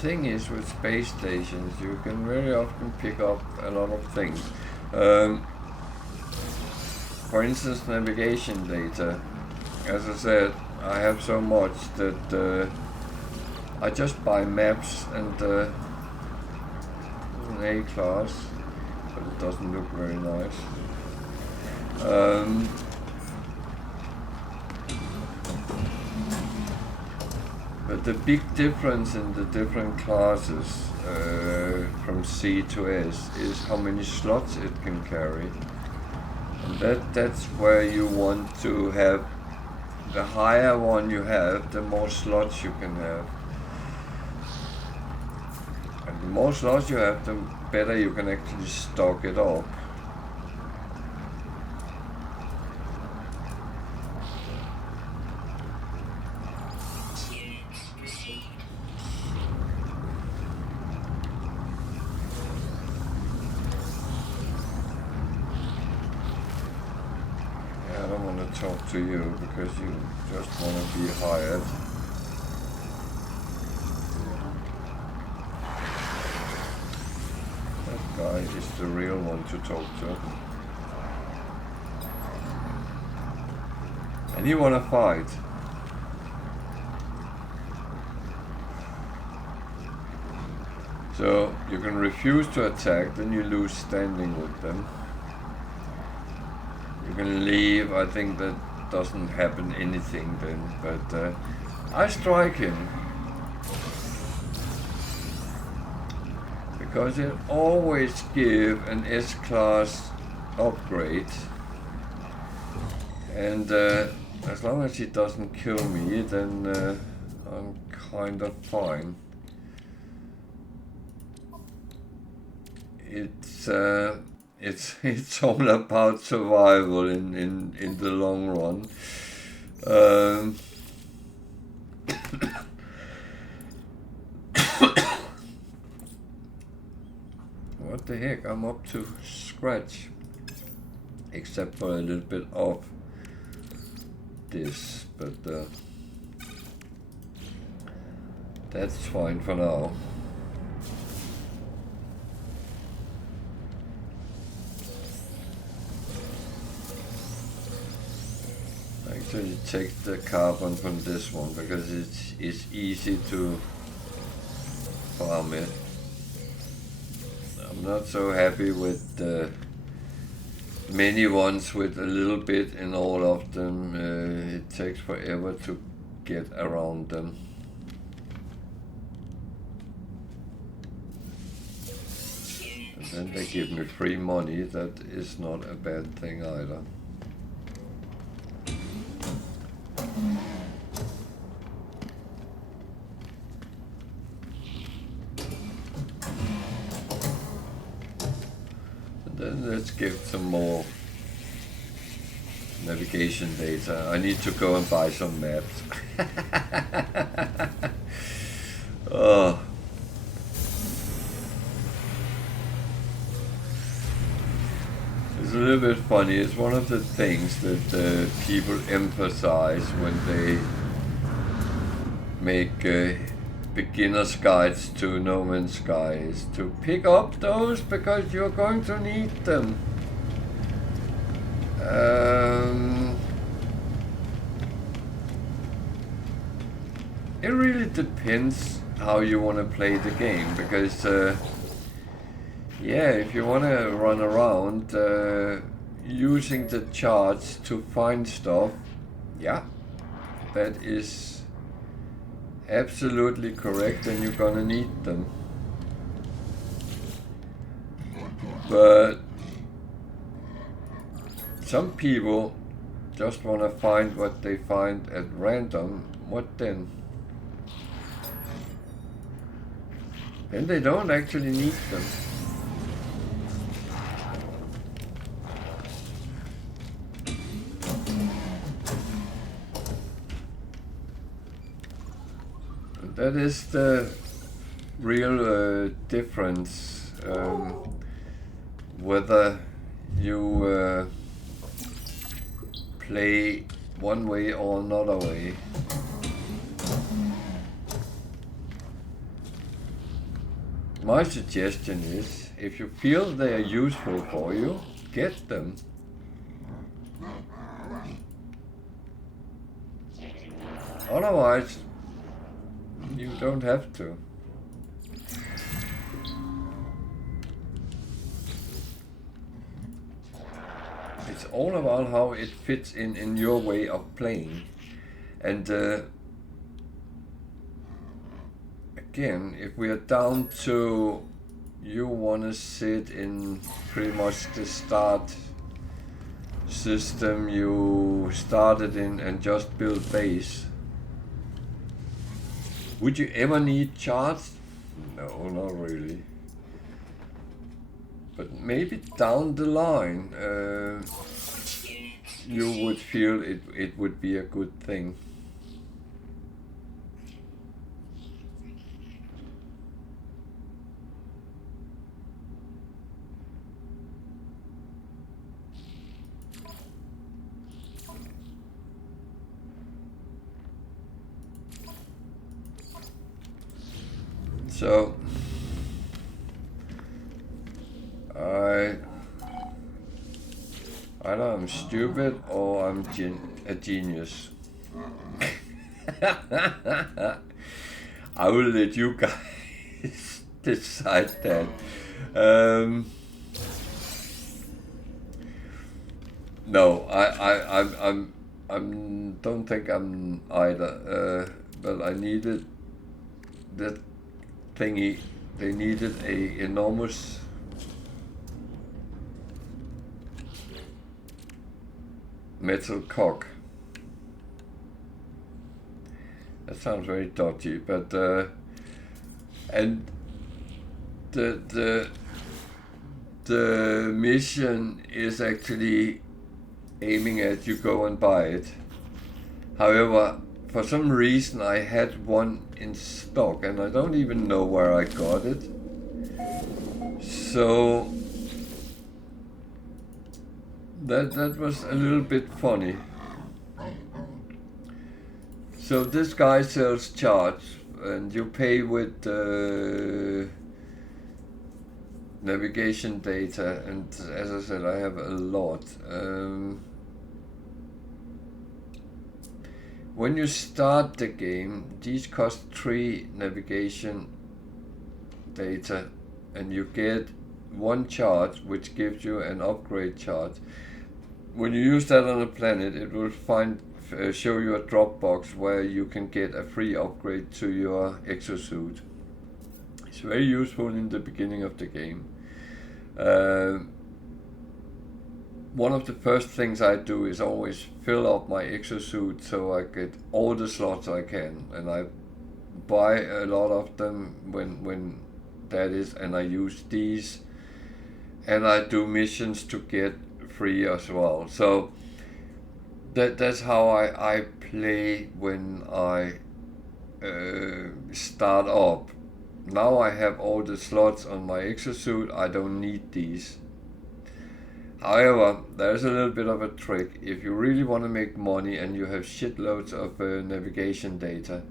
thing is with space stations, you can very often pick up a lot of things. For instance, navigation data. As I said, I have so much that I just buy maps and an A class, but it doesn't look very nice. But the big difference in the different classes from C to S is how many slots it can carry. And that's where you want to have, the higher one you have, the more slots you can have. And the more slots you have, the better you can actually stock it up. Talk to you because you just want to be hired. That guy is the real one to talk to. And you want to fight. So you can refuse to attack, then you lose standing with them. You can leave, I think that doesn't happen anything then, but I strike him. Because it always gives an S-class upgrade. And as long as he doesn't kill me, then I'm kind of fine. It's all about survival in the long run. What the heck? I'm up to scratch, except for a little bit of this, but that's fine for now. Actually take the carbon from this one because it's easy to farm it. I'm not so happy with the many ones with a little bit in all of them. It takes forever to get around them. And then they give me free money. That is not a bad thing either. Then let's get some more navigation data. I need to go and buy some maps. Oh. It's a little bit funny. It's one of the things that people emphasize when they make beginner's guides to No Man's Sky is to pick up those because you're going to need them. It really depends how you want to play the game because yeah, if you want to run around using the charts to find stuff, yeah, that is absolutely correct, and you're gonna need them. But some people just want to find what they find at random. What then? Then they don't actually need them. That is the real difference, whether you play one way or another way. My suggestion is, if you feel they are useful for you, get them. Otherwise, you don't have to. It's all about how it fits in your way of playing. And again, if we are down to you want to sit in pretty much the start system you started in and just build base, would you ever need charts? No, not really. But maybe down the line you would feel it would be a good thing. So either I'm stupid or I'm a genius. I will let you guys decide that. No, I don't think I'm either. But I needed that thingy. They needed a enormous metal cock. That sounds very dodgy, but and the mission is actually aiming at you go and buy it. However, for some reason I had one in stock and I don't even know where I got it. So that was a little bit funny. So this guy sells charts and you pay with navigation data, and as I said, I have a lot. When you start the game, these cost 3 navigation data and you get 1 chart which gives you an upgrade chart. When you use that on a planet, it will show you a Dropbox where you can get a free upgrade to your exosuit. It's very useful in the beginning of the game. One of the first things I do is always fill up my exosuit so I get all the slots I can, and I buy a lot of them when that is, and I use these, and I do missions to get free as well. So that's how I play when I start up. Now I have all the slots on my exosuit, I don't need these. However, there's a little bit of a trick. If you really want to make money and you have shitloads of navigation data,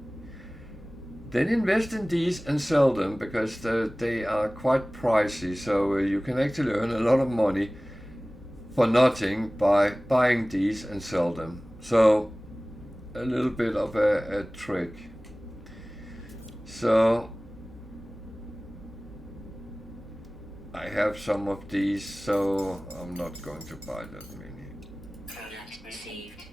then invest in these and sell them, because they are quite pricey. So you can actually earn a lot of money for nothing by buying these and sell them. So a little bit of a trick. So I have some of these, so I'm not going to buy that many. Product received.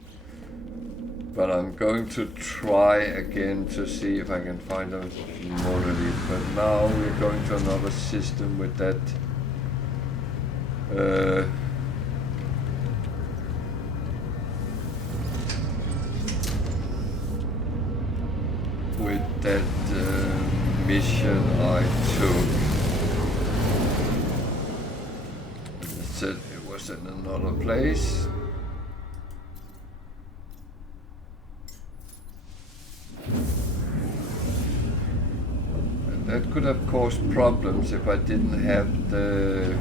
But I'm going to try again to see if I can find a monolith. But now we're going to another system with that mission I took. It said it was in another place. And that could have caused problems if I didn't have the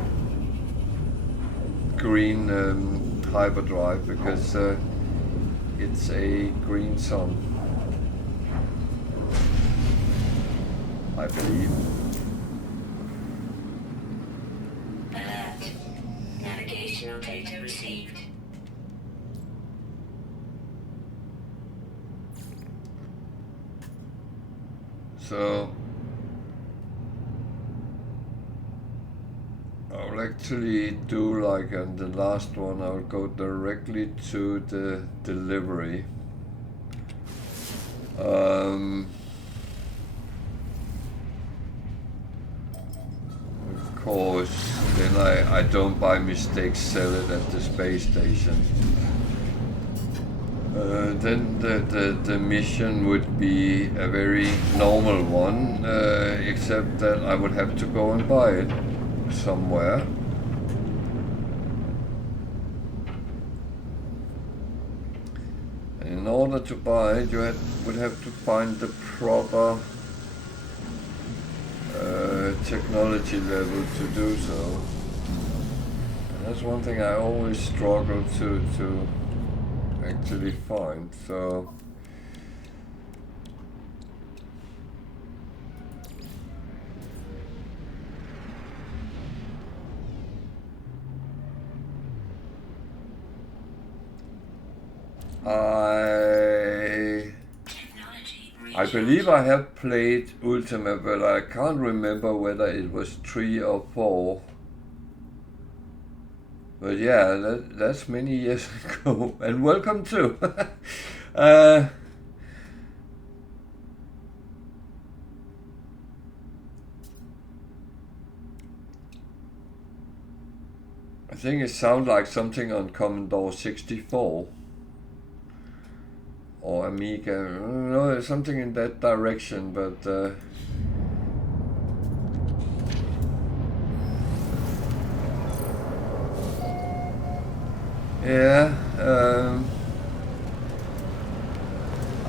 green hyperdrive, because it's a green sun, I believe. So I'll actually do like on the last one, I'll go directly to the delivery. Of course, then I don't by mistake sell it at the space station. Then the mission would be a very normal one, except that I would have to go and buy it somewhere. And in order to buy it, you would have to find the proper technology level to do so. And that's one thing I always struggle to actually find. So I believe I have played Ultima, but I can't remember whether it was 3 or 4. But yeah, that's many years ago. And welcome to. I think it sounds like something on Commodore 64. Or Amiga, I don't know, something in that direction, but yeah,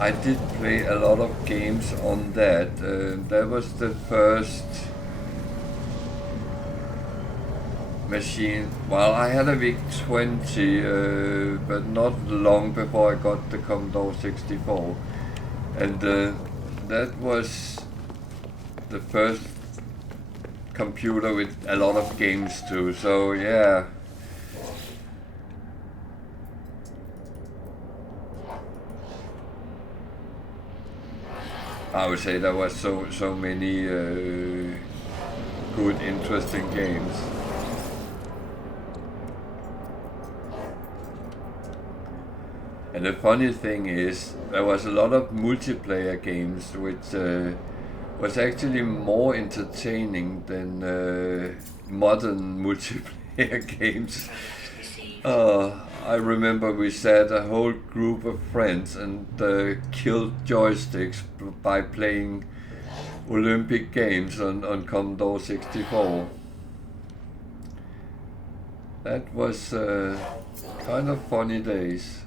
I did play a lot of games on that. That was the first machine. Well, I had a VIC-20, but not long before I got the Commodore 64, and that was the first computer with a lot of games too. So yeah. I would say there was so many good, interesting games. And the funny thing is, there was a lot of multiplayer games which was actually more entertaining than modern multiplayer games. I remember we sat a whole group of friends and killed joysticks by playing Olympic Games on Commodore 64. That was kind of funny days.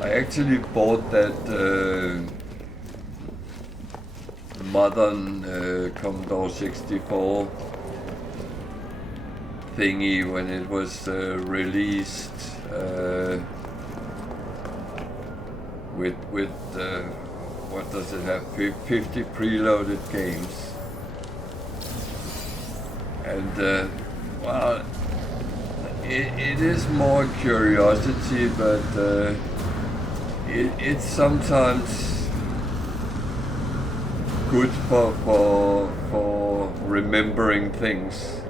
I actually bought that modern Commodore 64 thingy when it was released with what does it have, 50 preloaded games, and well, it is more curiosity, but it's sometimes good for remembering things.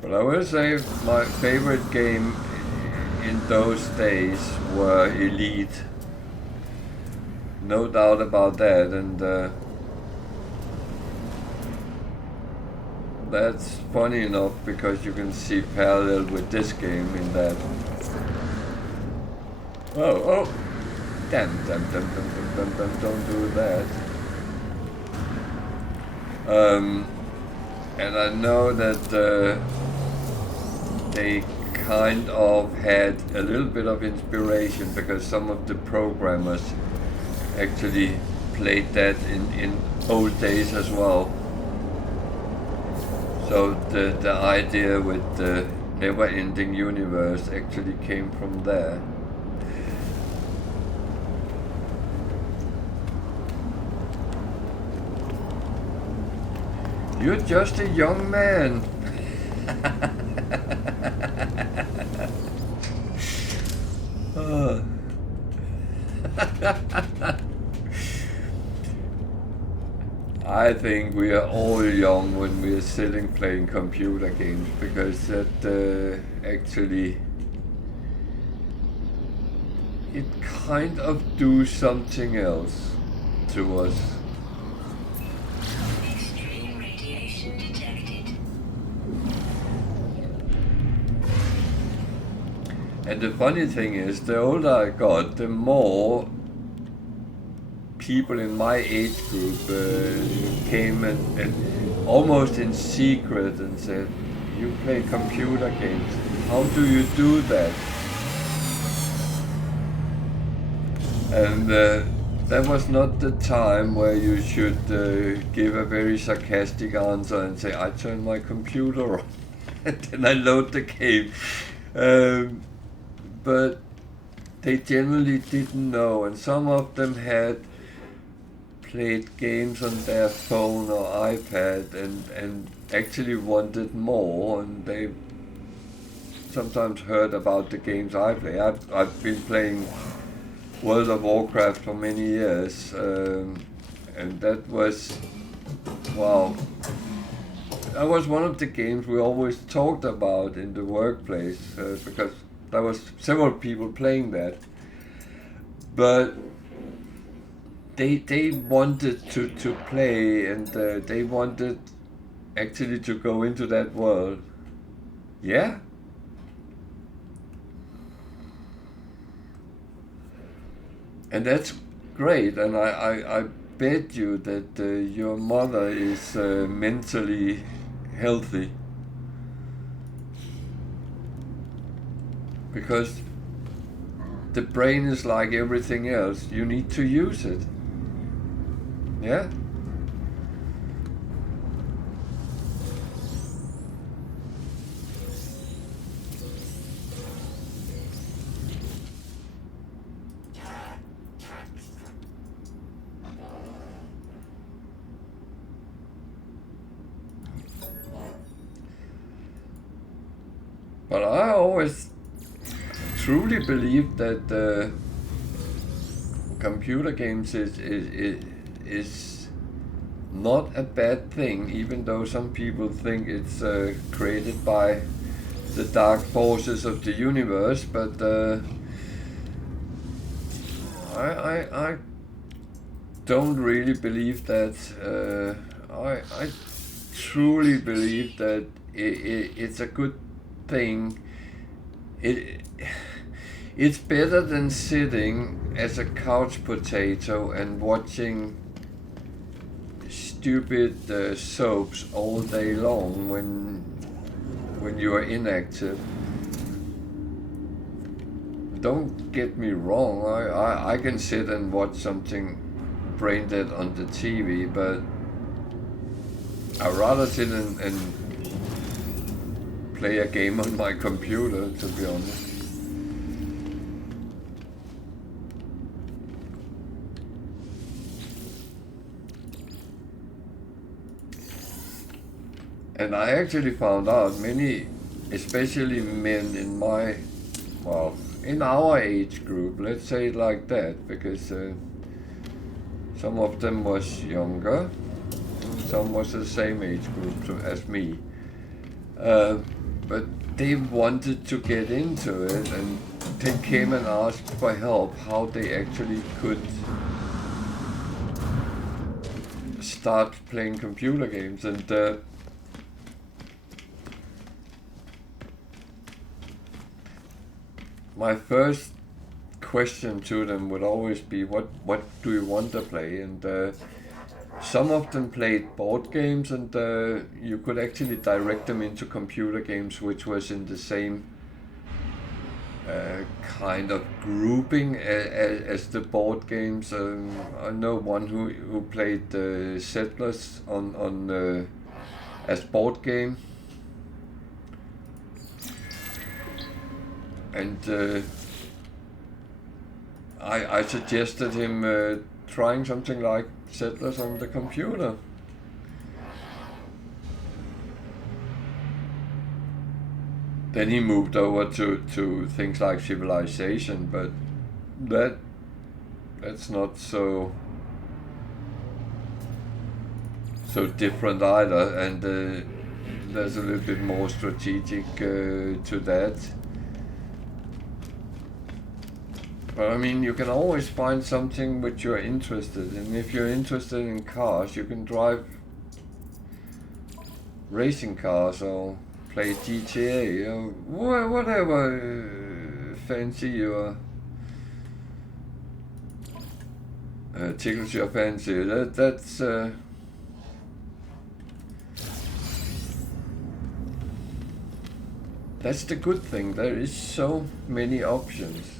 But I will say my favorite game in those days were Elite. No doubt about that, and that's funny enough because you can see parallel with this game in that. Oh, damn, don't do that. And I know that they kind of had a little bit of inspiration because some of the programmers actually played that in old days as well. So the idea with the never-ending universe actually came from there. You're just a young man. I think we are all young when we are sitting playing computer games, because that actually it kind of do something else to us. Extreme radiation detected. And the funny thing is, the older I got, the more people in my age group came and almost in secret and said, "You play computer games, how do you do that?" And that was not the time where you should give a very sarcastic answer and say, "I turn my computer on and then I load the game." But they generally didn't know, and some of them had played games on their phone or iPad and actually wanted more, and they sometimes heard about the games I play. I've been playing World of Warcraft for many years, and that was, wow, that was one of the games we always talked about in the workplace, because there was several people playing that. But they wanted to play, and they wanted actually to go into that world. Yeah. And that's great, and I bet you that your mother is mentally healthy, because the brain is like everything else, you need to use it. Yeah? But I always truly believe that computer games is not a bad thing, even though some people think it's created by the dark forces of the universe. But I don't really believe that. I truly believe that it's a good thing. It's better than sitting as a couch potato and watching stupid soaps all day long when you are inactive. Don't get me wrong, I can sit and watch something brain dead on the TV, but I'd rather sit and play a game on my computer, to be honest. And I actually found out many, especially men in my, well, in our age group, let's say it like that, because some of them was younger, some was the same age group as me. But they wanted to get into it, and they came and asked for help, how they actually could start playing computer games. And my first question to them would always be, what do you want to play? And some of them played board games, and you could actually direct them into computer games, which was in the same kind of grouping as the board games. I know one who played Settlers on as board game, and I suggested him trying something like Settlers on the computer. Then he moved over to things like Civilization, but that's not so different either, and there's a little bit more strategic to that. But I mean, you can always find something which you're interested in. If you're interested in cars, you can drive racing cars or play GTA or whatever fancy your tickles your fancy. That's the good thing. There is so many options.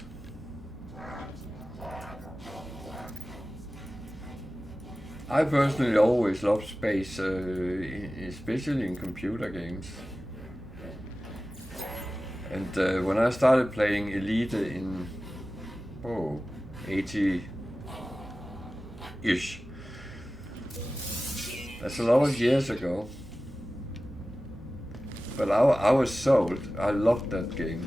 I personally always love space, especially in computer games. And when I started playing Elite in 80-ish, that's a lot of years ago. But I was sold. I loved that game.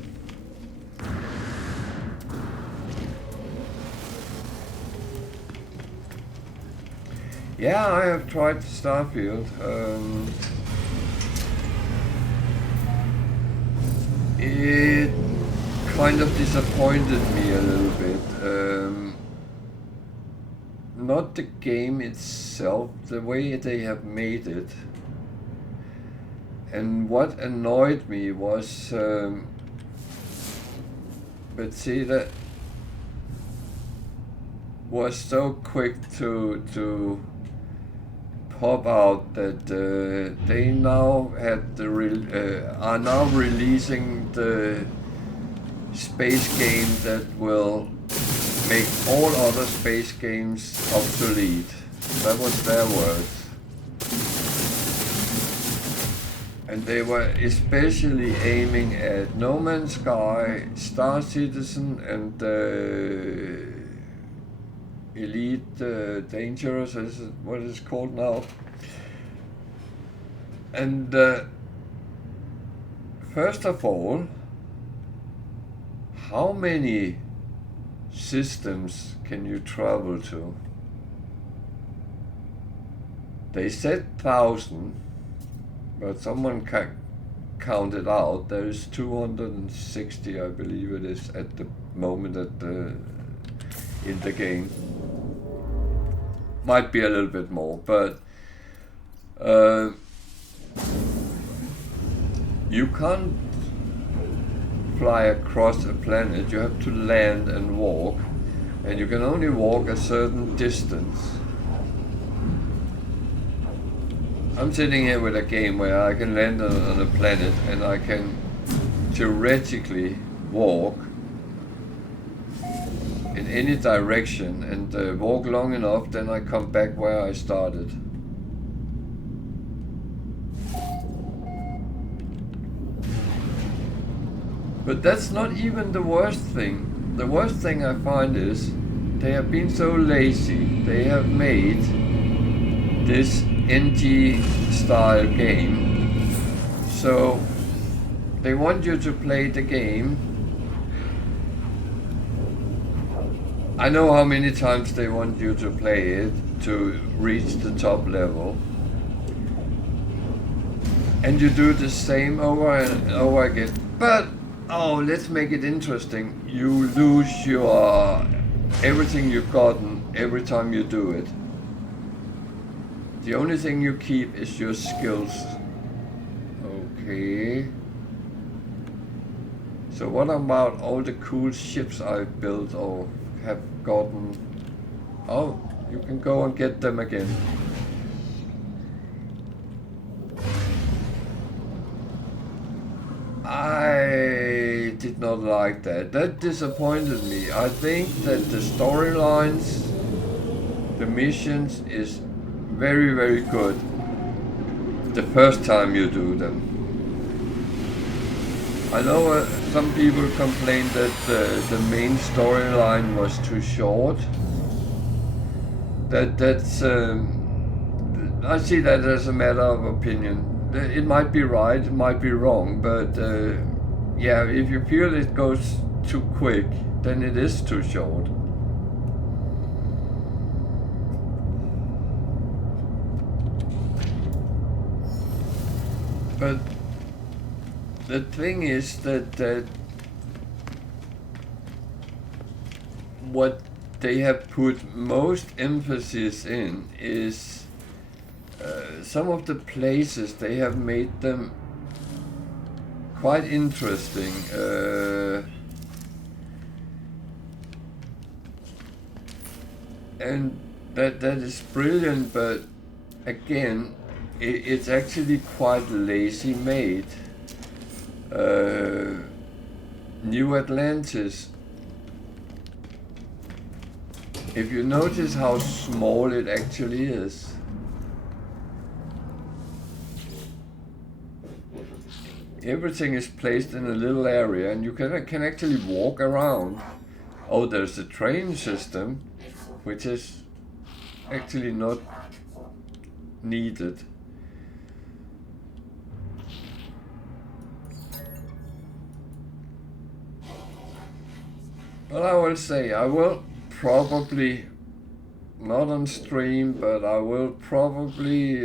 Yeah, I have tried Starfield. It kind of disappointed me a little bit. Not the game itself, the way they have made it. And what annoyed me was, Bethesda was so quick to pop out that they now had are now releasing the space game that will make all other space games obsolete. That was their words. And they were especially aiming at No Man's Sky, Star Citizen, and Elite Dangerous, is what it's called now. And first of all, how many systems can you travel to? They said 1,000, but someone counted out. There is 260, I believe it is, at the moment in the game. Might be a little bit more, but you can't fly across a planet. You have to land and walk, and you can only walk a certain distance. I'm sitting here with a game where I can land on a planet and I can theoretically walk in any direction and walk long enough, then I come back where I started. But that's not even the worst thing. The worst thing I find is they have been so lazy. They have made this NG style game. So they want you to play the game. I know how many times they want you to play it to reach the top level. And you do the same over and over again. But let's make it interesting. You lose your everything you've gotten every time you do it. The only thing you keep is your skills. Okay. So what about all the cool ships I've built or have gotten? Oh, you can go and get them again. I did not like that. That disappointed me. I think that the storylines, the missions is very, very good the first time you do them. I know some people complained that the main storyline was too short. That's I see that as a matter of opinion. It might be right, it might be wrong, but yeah, if you feel it goes too quick, then it is too short. But the thing is that what they have put most emphasis in is some of the places. They have made them quite interesting. And that is brilliant, but again, it's actually quite lazy made. New Atlantis. If you notice how small it actually is. Everything is placed in a little area and you can actually walk around. Oh, there's a train system, which is actually not needed. Well, I will say, I will probably, not on stream, but I will probably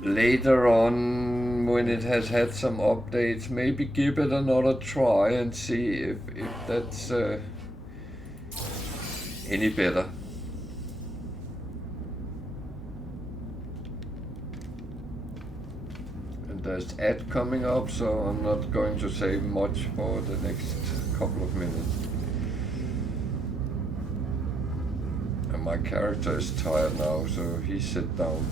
later on, when it has had some updates, maybe give it another try and see if that's any better. And there's ad coming up, so I'm not going to say much for the next couple of minutes. And my character is tired now, so he sit down.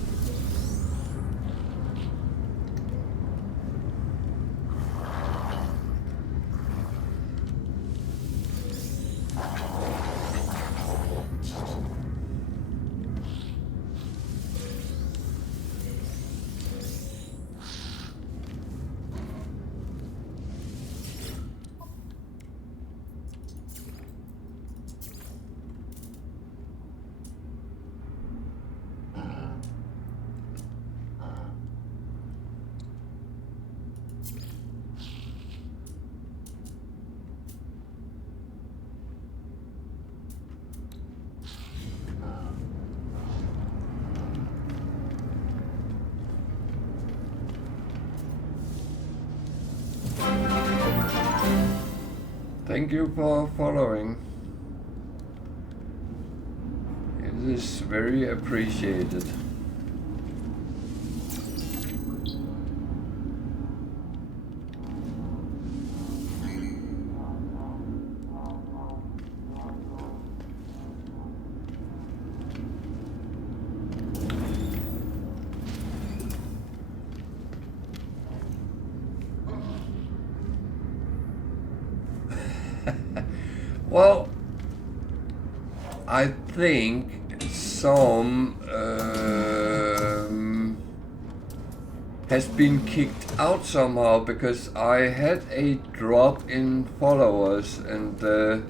Thank you for following. It is very appreciated. Well, I think some has been kicked out somehow because I had a drop in followers, and the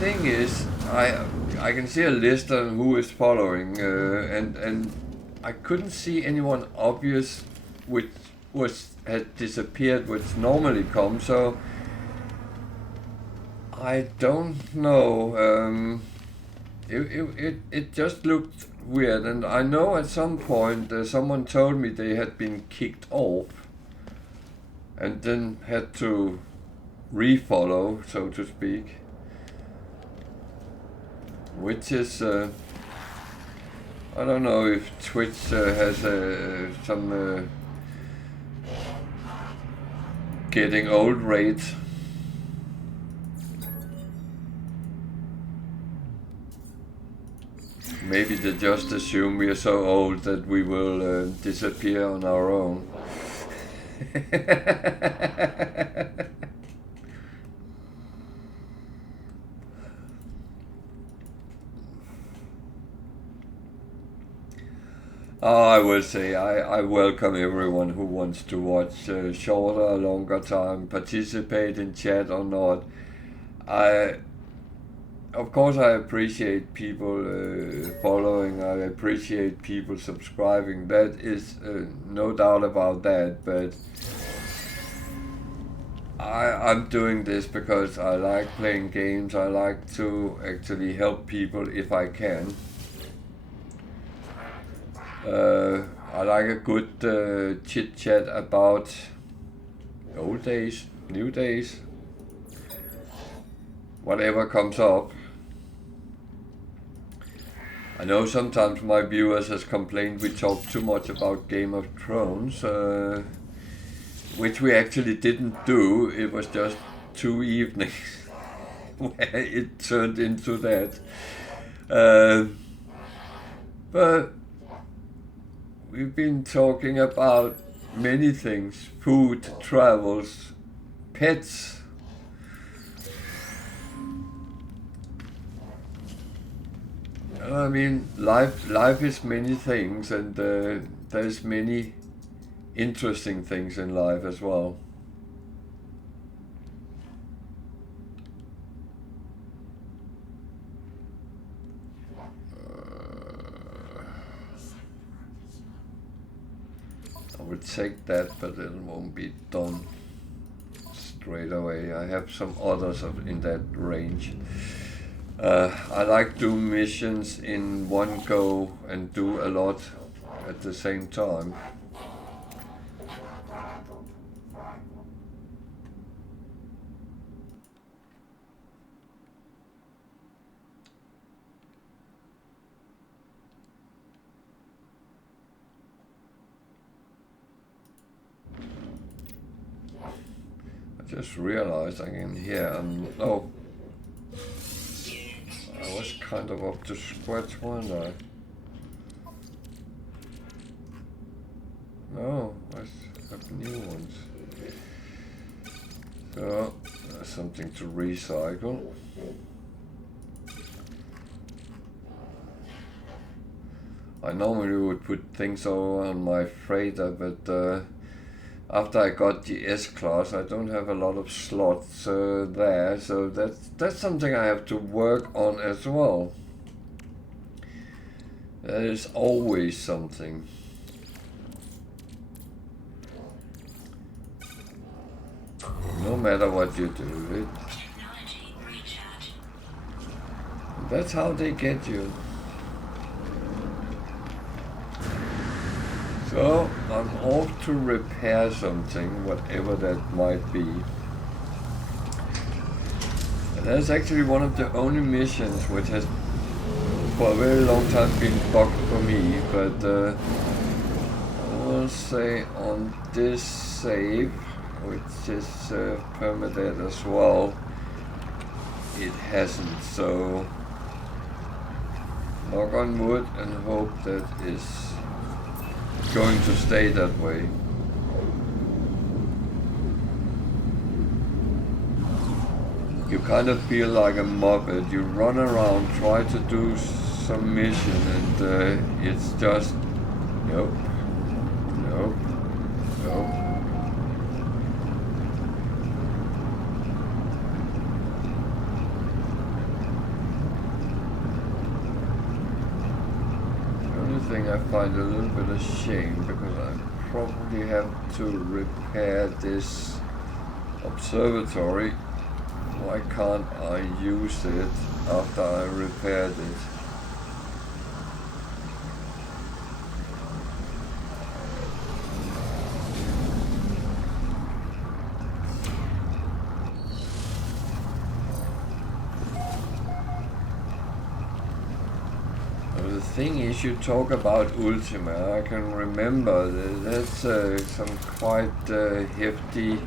thing is, I can see a list on who is following, and I couldn't see anyone obvious which had disappeared, which normally comes. So I don't know. It just looked weird, and I know at some point someone told me they had been kicked off, and then had to refollow, so to speak. Which is I don't know if Twitch has some getting old rate. Maybe they just assume we are so old that we will disappear on our own. I will say I welcome everyone who wants to watch shorter, longer time, participate in chat or not. Of course, I appreciate people following. I appreciate people subscribing. That is no doubt about that. But I'm doing this because I like playing games. I like to actually help people if I can. I like a good chit chat about old days, new days, whatever comes up. I know sometimes my viewers has complained we talk too much about Game of Thrones, which we actually didn't do. It was just 2 evenings where it turned into that. But we've been talking about many things: food, travels, pets. I mean, life is many things, and there's many interesting things in life as well. I would take that, but it won't be done straight away. I have some others in that range. I like do missions in one go and do a lot at the same time. I just realized I can hear oh. I was kind of up to scratch, wasn't I? No, I have new ones. So, that's something to recycle. I normally would put things over on my freighter, but after I got the S-Class, I don't have a lot of slots there, so that's something I have to work on as well. There is always something. No matter what you do, that's how they get you. So, I'm off to repair something, whatever that might be. And that's actually one of the only missions which has for a very long time been bugged for me, but I will say on this save, which is Permadeath as well, it hasn't, so knock on wood and hope that is going to stay that way. You kind of feel like a muppet. You run around, try to do some mission, and it's just nope, nope, nope. Thing I find a little bit of shame, because I probably have to repair this observatory. Why can't I use it after I repaired it? The thing is, you talk about Ultima. I can remember that's some quite hefty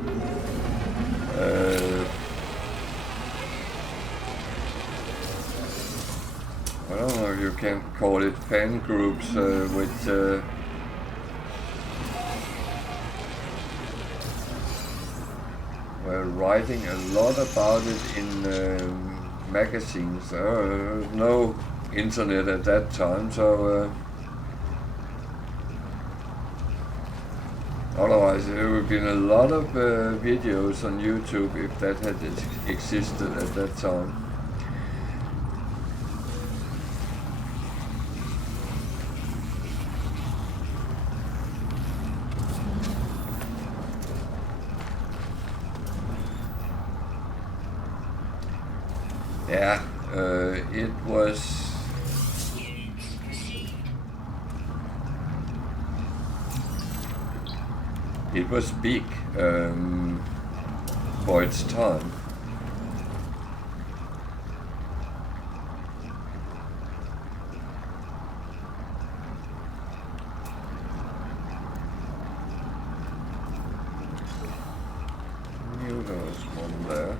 I don't know if you can call it fan groups, which were writing a lot about it in magazines. No internet at that time, so otherwise there would have been a lot of videos on YouTube if that had existed at that time. Yeah, it was. It was big for its time. I knew there was one there.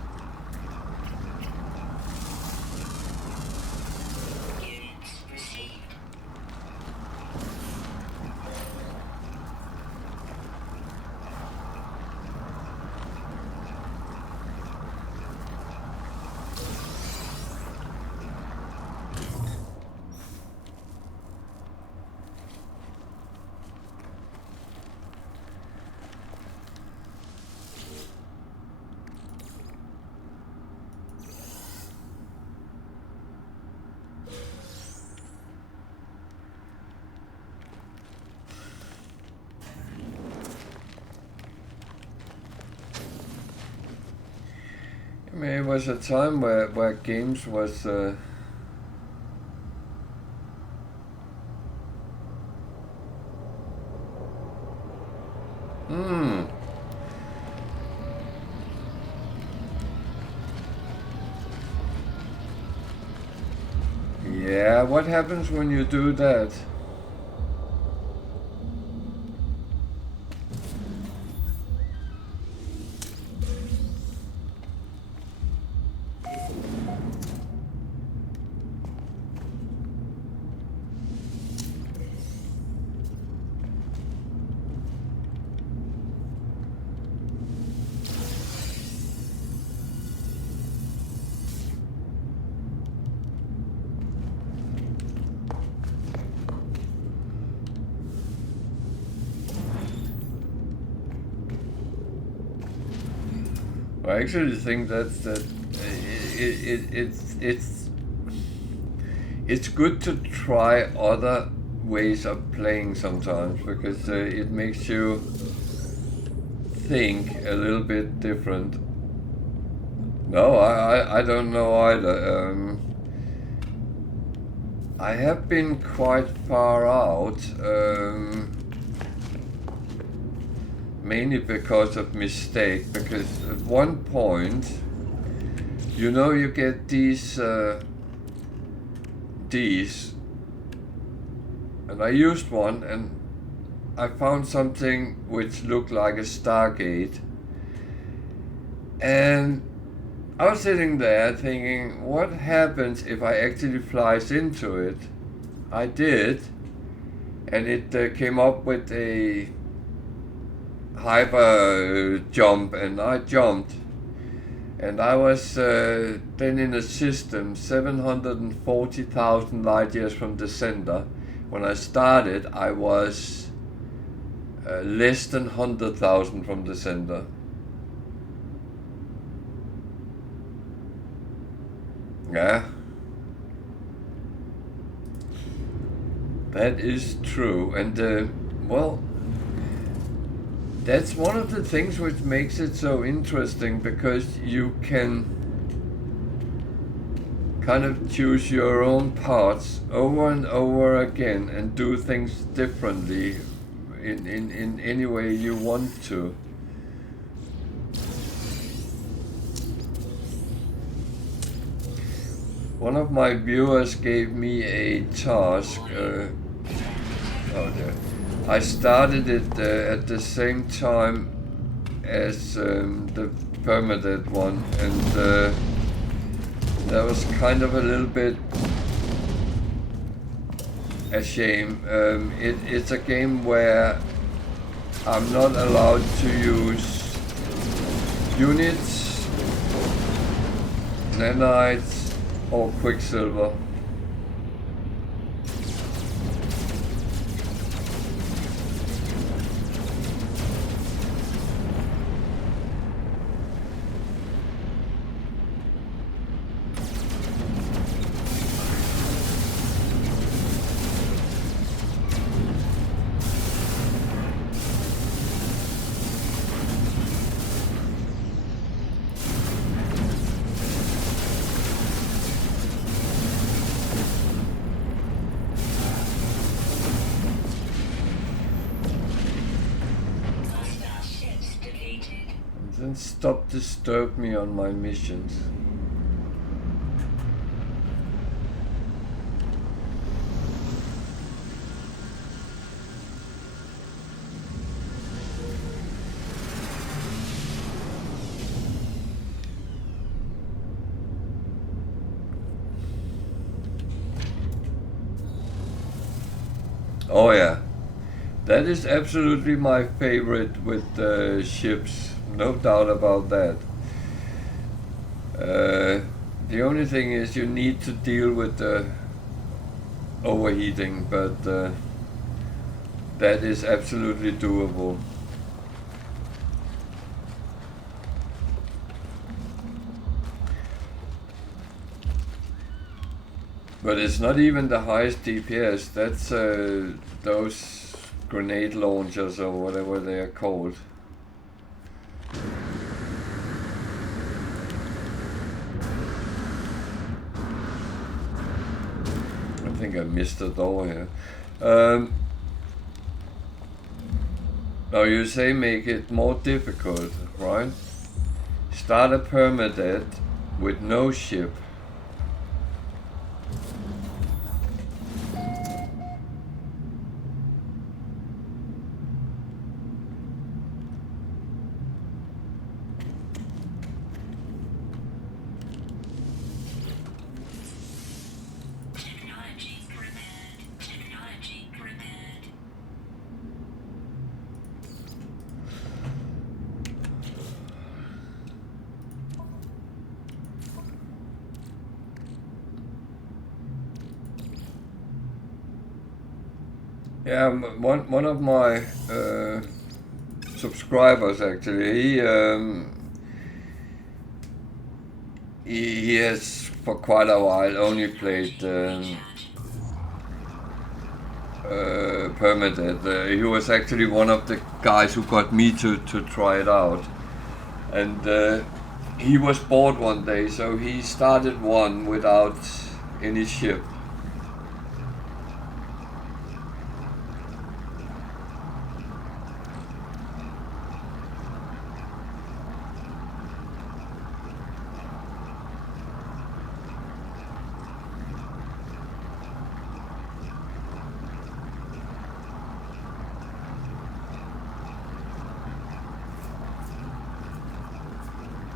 I mean, it was a time where games was Yeah, what happens when you do that? I actually think it's good to try other ways of playing sometimes, because it makes you think a little bit different. No, I don't know either. I have been quite far out. Mainly because of mistake, because at one point, you know, you get these, and I used one and I found something which looked like a Stargate, and I was sitting there thinking, what happens if I actually flies into it? I did, and it came up with a hyper jump, and I jumped, and I was then in a system 740,000 light years from the center. When I started, I was less than 100,000 from the center. Yeah, that is true, and well, that's one of the things which makes it so interesting, because you can kind of choose your own parts over and over again and do things differently in any way you want to. One of my viewers gave me a task. I started it at the same time as the Permadeath one, and that was kind of a little bit a shame. It's a game where I'm not allowed to use units, nanites, or Quicksilver. Then stop disturb me on my missions. Oh yeah, that is absolutely my favorite with ships. No doubt about that. The only thing is you need to deal with the overheating, but that is absolutely doable. But it's not even the highest DPS, that's those grenade launchers or whatever they are called. I think I missed the door here. Now you say make it more difficult, right? Start a permadeath with no ship. Yeah, one of my subscribers actually, he has for quite a while only played Permadeath. He was actually one of the guys who got me to try it out, and he was bored one day, so he started one without any ship.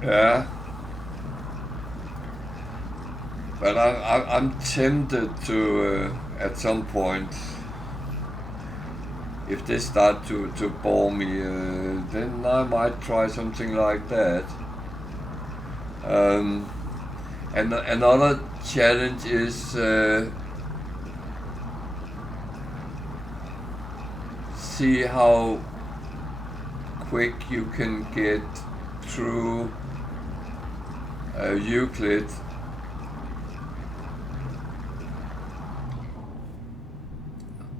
Yeah, but I'm tempted to at some point, if they start to bore me, then I might try something like that. And another challenge is see how quick you can get through Euclid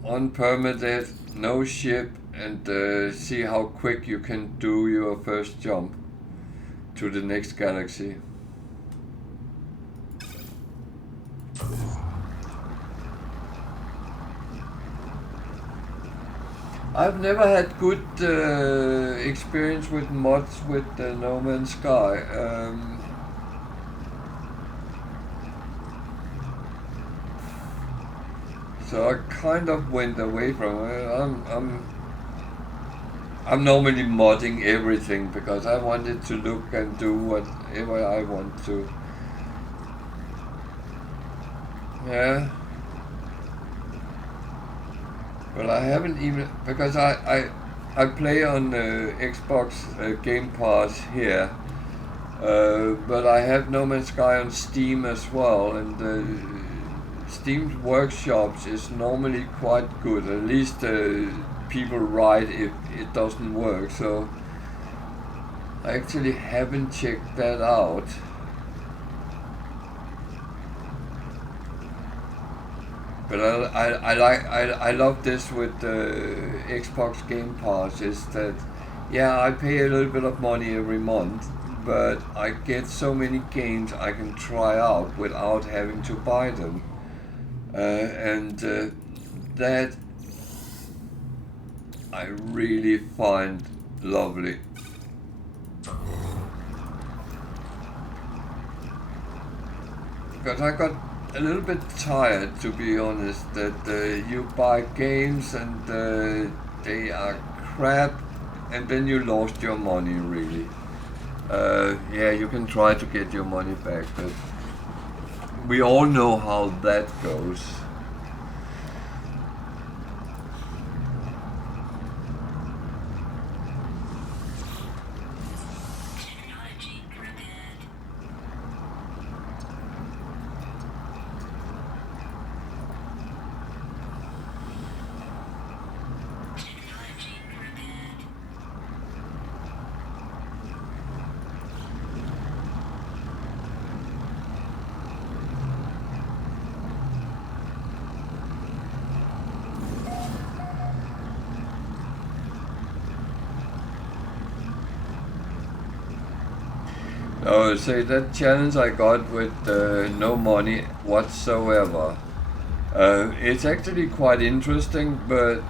on permadeath, no ship, and see how quick you can do your first jump to the next galaxy. I've never had good experience with mods with No Man's Sky. So I kind of went away from it. I'm normally modding everything because I wanted to look and do whatever I want to. Yeah. Well, I haven't even, because I play on Xbox Game Pass here, but I have No Man's Sky on Steam as well, and Steam's workshops is normally quite good. At least people write if it doesn't work, so I actually haven't checked that out. But I love this with Xbox Game Pass is that, yeah, I pay a little bit of money every month, but I get so many games I can try out without having to buy them, and that I really find lovely. Because I got a little bit tired, to be honest, that you buy games and they are crap, and then you lost your money, really. Yeah, you can try to get your money back, but we all know how that goes. Oh, say that challenge I got with no money whatsoever. It's actually quite interesting, but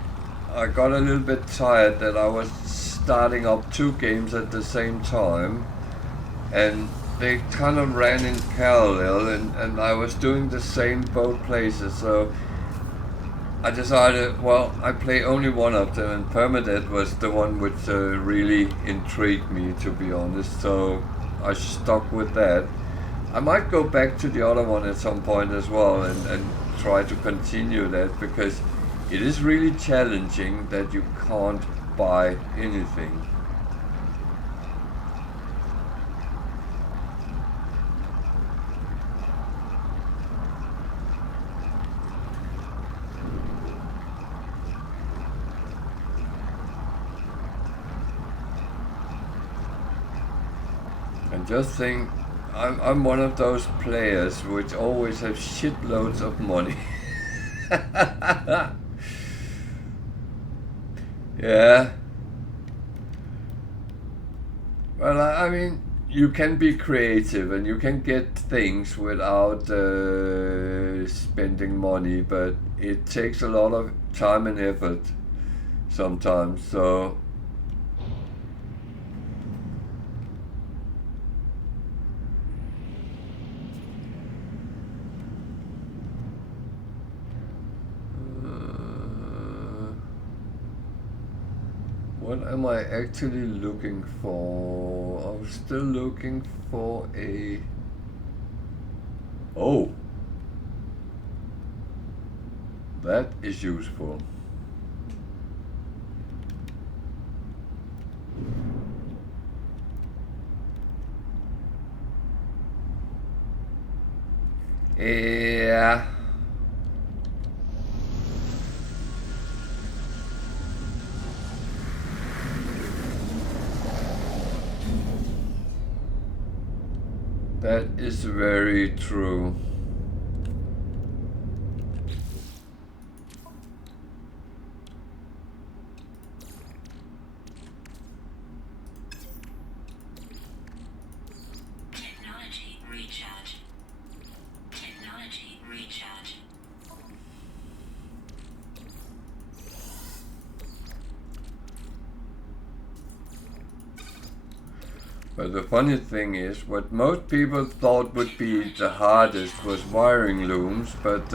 I got a little bit tired that I was starting up two games at the same time, and they kind of ran in parallel, and I was doing the same both places, so I decided, well, I play only one of them, and Permadeath was the one which really intrigued me, to be honest, so I stuck with that. I might go back to the other one at some point as well and try to continue that, because it is really challenging that you can't buy anything. And just think, I'm one of those players which always have shitloads of money. Yeah. Well, I mean, you can be creative and you can get things without spending money, but it takes a lot of time and effort sometimes, so what am I actually looking for? I'm still looking for a... Oh! That is useful. Yeah. That is very true. Technology recharge. Technology recharge. But the funny thing is, what most people thought would be the hardest was wiring looms, but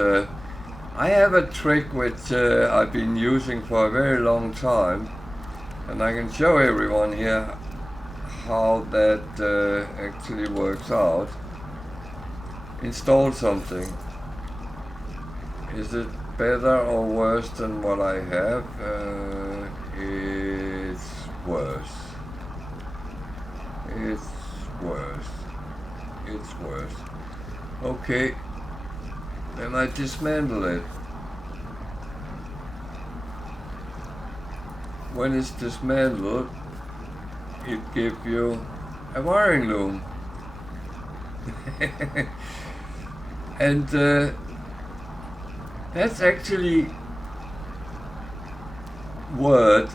I have a trick which I've been using for a very long time, and I can show everyone here how that actually works out. Install something. Is it better or worse than what I have? It's worse. It's worse. It's worse. Okay. Then I dismantle it. When it's dismantled, it gives you a wiring loom. And that's actually worth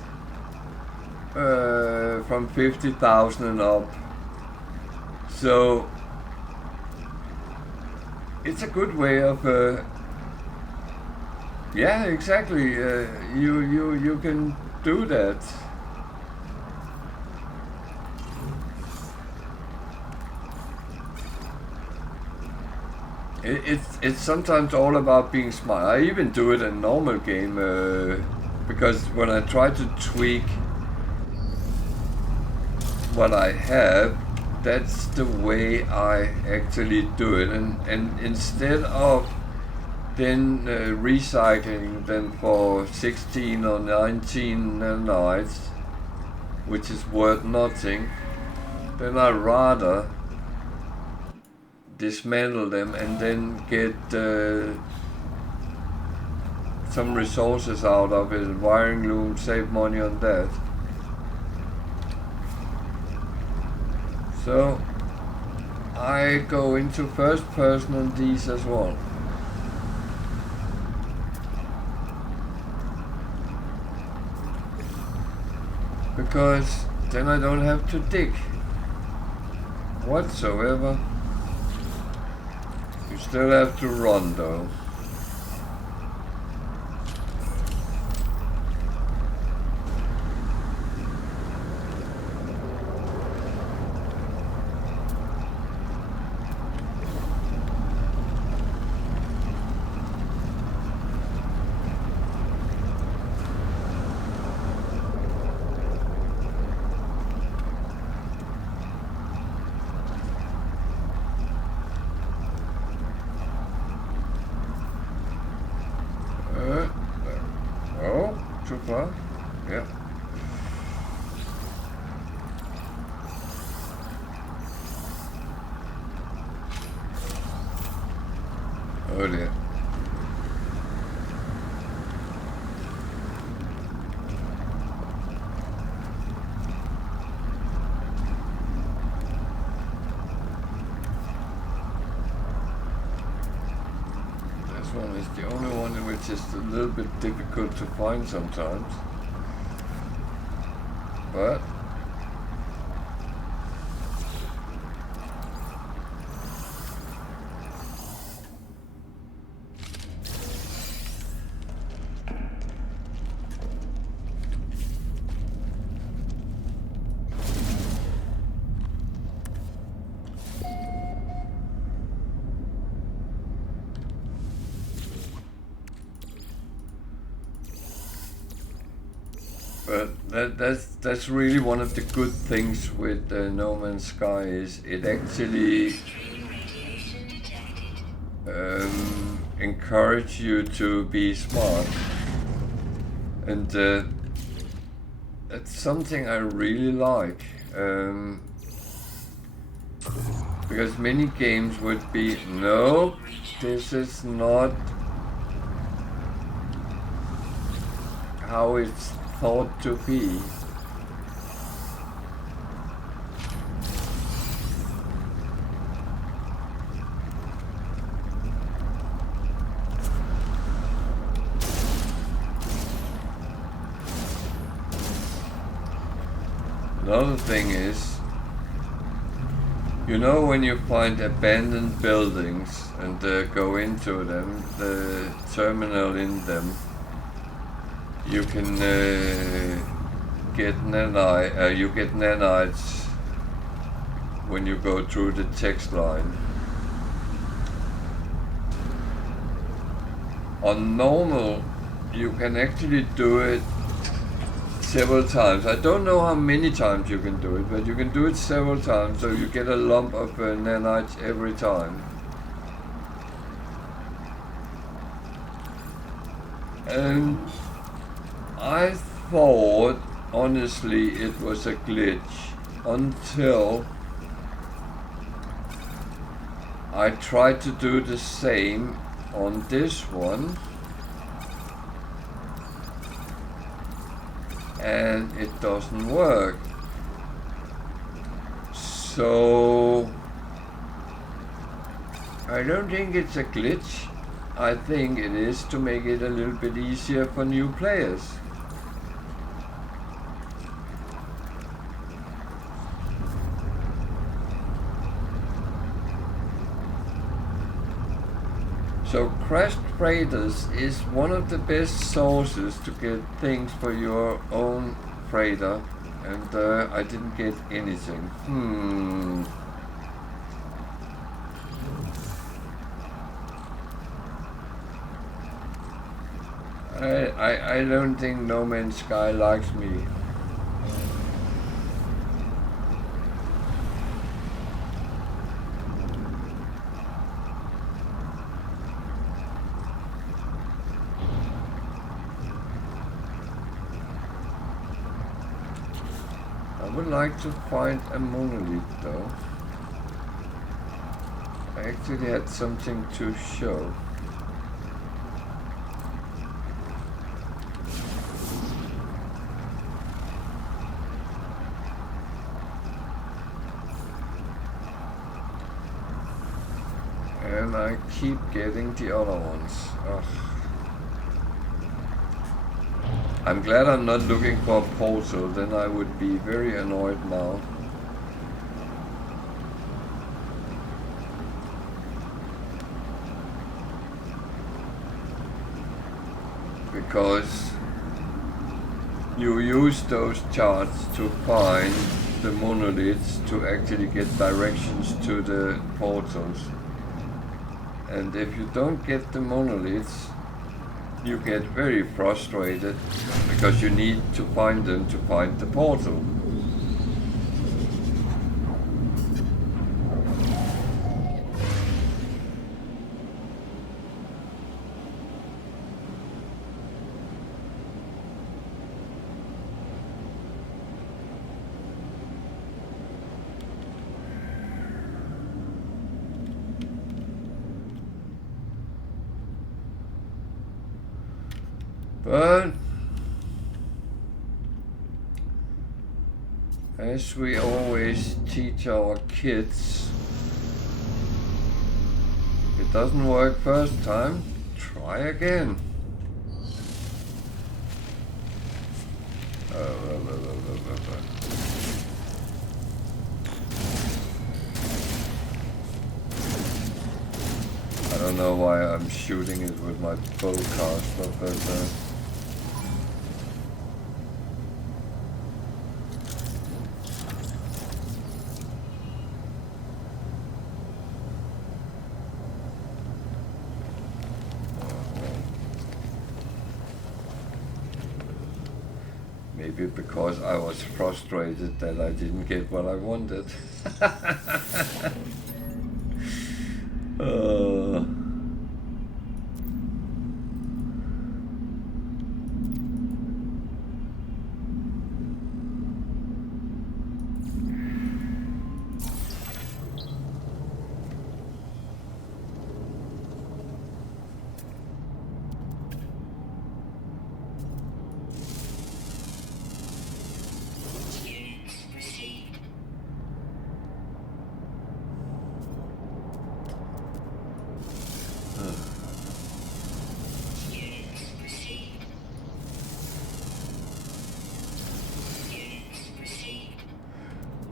from 50,000 and up. So it's a good way of yeah, exactly. You can do that. It's sometimes all about being smart. I even do it in normal game because when I try to tweak what I have, that's the way I actually do it. And instead of then recycling them for 16 or 19 nanites, which is worth nothing, then I rather dismantle them and then get some resources out of it, wiring loom, save money on that. So I go into first person on these as well. Because then I don't have to dig whatsoever. You still have to run though. Too far? Yeah. Oh dear. This one is the only one which is a little bit difficult to find sometimes. But that's really one of the good things with No Man's Sky is it actually encourage you to be smart, and that's something I really like, because many games would be, no, this is not how it's thought to be. Another thing is, you know, when you find abandoned buildings and go into them, the terminal in them, you can get nanites when you go through the text line. On normal, you can actually do it several times. I don't know how many times you can do it, but you can do it several times, so you get a lump of nanites every time. And I thought, honestly, it was a glitch until I tried to do the same on this one, and it doesn't work. So I don't think it's a glitch. I think it is to make it a little bit easier for new players. So crashed freighters is one of the best sources to get things for your own freighter, and I didn't get anything. I don't think No Man's Sky likes me. I would like to find a monolith though. I actually had something to show. And I keep getting the other ones. Ugh. I'm glad I'm not looking for a portal, then I would be very annoyed now. Because you use those charts to find the monoliths to actually get directions to the portals. And if you don't get the monoliths, you get very frustrated because you need to find them to find the portal. But as we always teach our kids, if it doesn't work first time, try again. I don't know why I'm shooting it with my bowcaster, but maybe because I was frustrated that I didn't get what I wanted.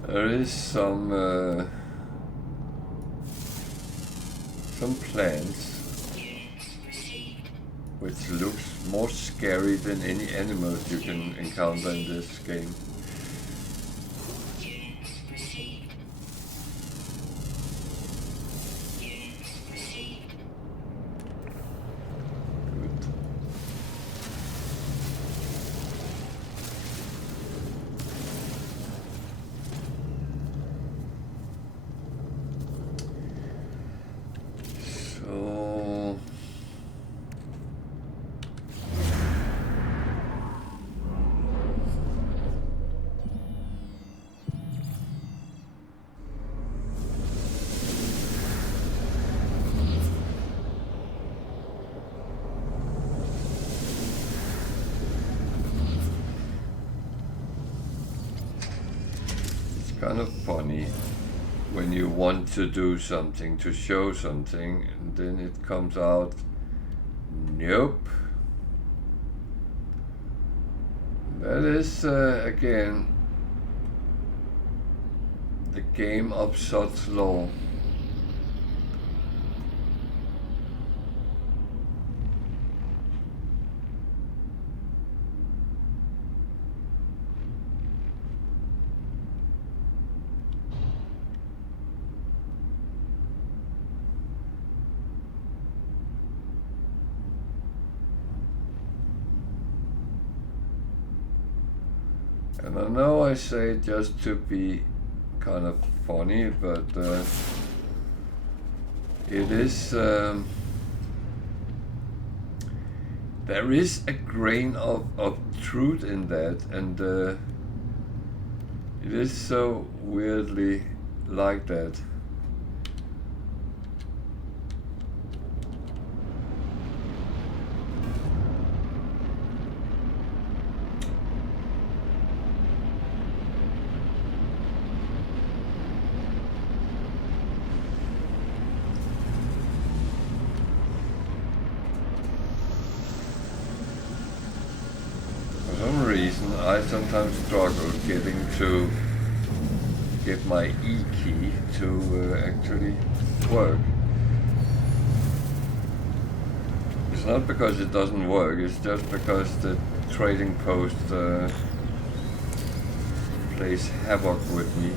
There is some plants which looks more scary than any animals you can encounter in this game. kind of funny when you want to do something, to show something, and then it comes out, nope. That is, again, the game of Sod's Law. And I know I say it just to be kind of funny, but it is, there is a grain of truth in that, and it is so weirdly like that. I sometimes struggle get my E key to actually work. It's not because it doesn't work, it's just because the trading post plays havoc with me.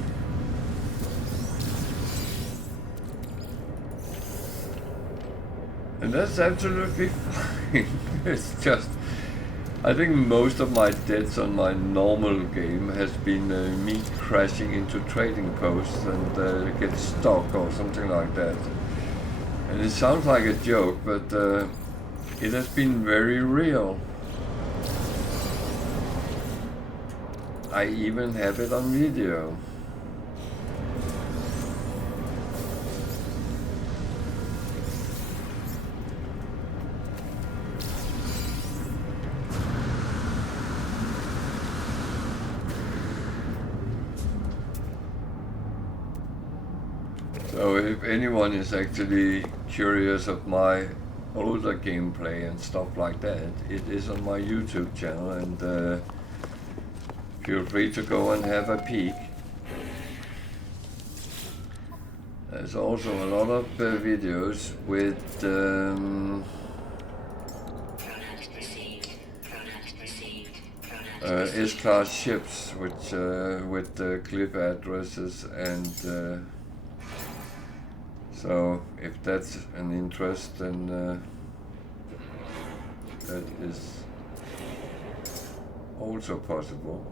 And that's absolutely fine. It's just, I think most of my deaths on my normal game has been me crashing into trading posts and get stuck or something like that. And it sounds like a joke, but it has been very real. I even have it on video. So if anyone is actually curious of my older gameplay and stuff like that, it is on my YouTube channel, and feel free to go and have a peek. There's also a lot of videos with S-class ships, which with clip addresses, and so if that's an interest, then that is also possible.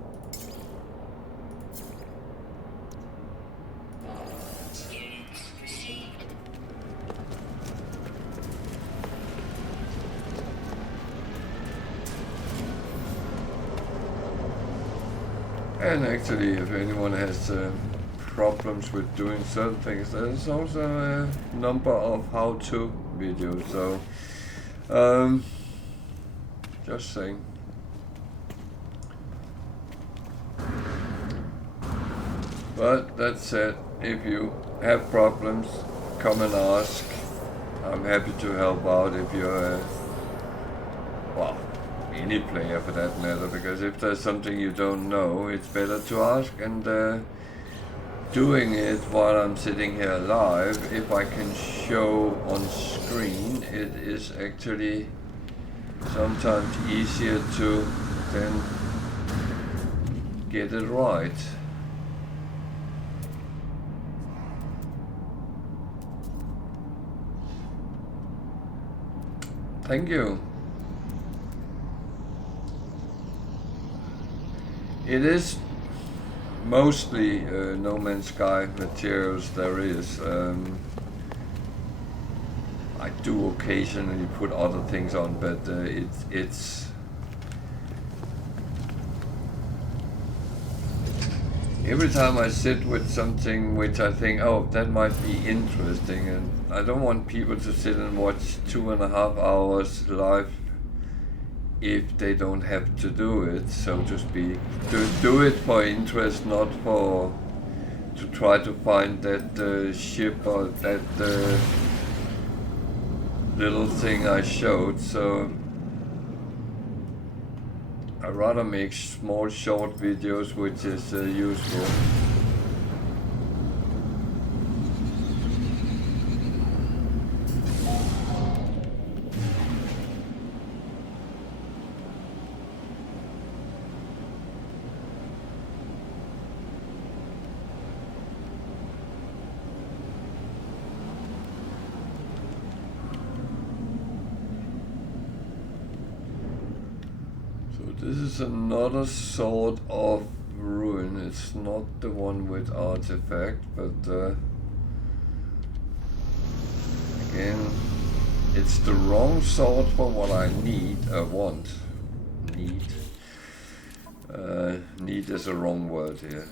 And actually, if anyone has problems with doing certain things, there's also a number of how-to videos, so just saying. But that said, if you have problems, come and ask. I'm happy to help out if you're well, any player for that matter, because if there's something you don't know, it's better to ask. And doing it while I'm sitting here live, if I can show on screen, it is actually sometimes easier to then get it right. Thank you. It is mostly No Man's Sky materials there is. I do occasionally put other things on, but it's every time I sit with something which I think, oh, that might be interesting, and I don't want people to sit and watch 2.5 hours live if they don't have to do it, so to speak. To do it for interest, not for to try to find that ship or that little thing I showed, so I rather make small short videos, which is useful. This is another sort of ruin. It's not the one with artifact, but again, it's the wrong sort for what I need, want. Need. Need is a wrong word here.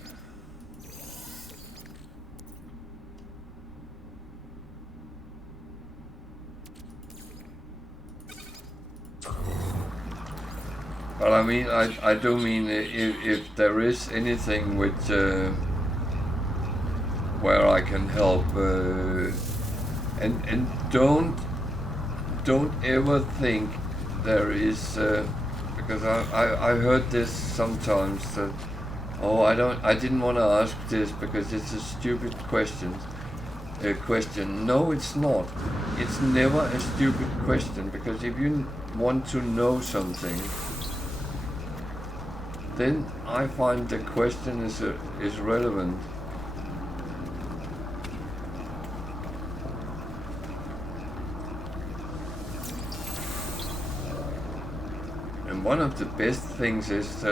But I mean, I do mean if there is anything which where I can help, and don't ever think there is because I heard this sometimes that, oh, I didn't want to ask this because it's a stupid question. No, it's not. It's never a stupid question, because if you want to know something, then I find the question is relevant. And one of the best things is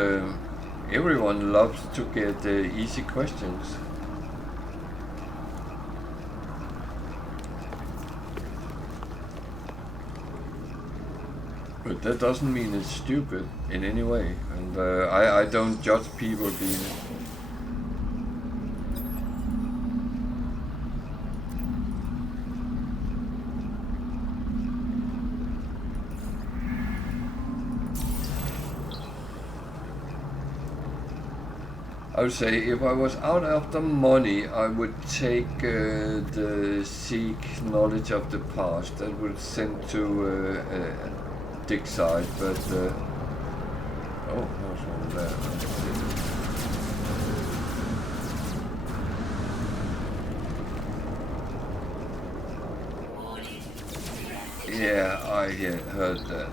everyone loves to get easy questions. But that doesn't mean it's stupid in any way, and I don't judge people being... I would say if I was out after money, I would take the seek knowledge of the past. That would send to dig side, but oh, what's wrong with that? Yeah, I heard that.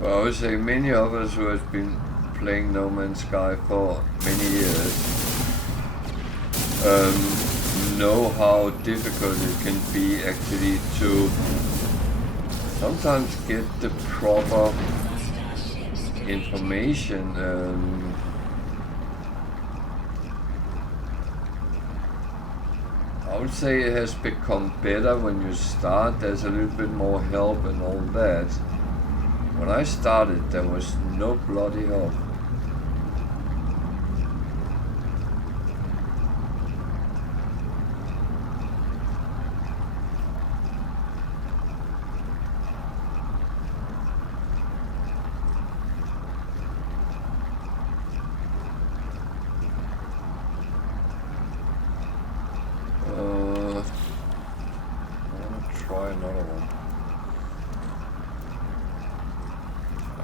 Well, I would say many of us who have been playing No Man's Sky for many years know how difficult it can be actually to sometimes get the proper information. I would say it has become better when you start. There's a little bit more help and all that. When I started, there was no bloody help.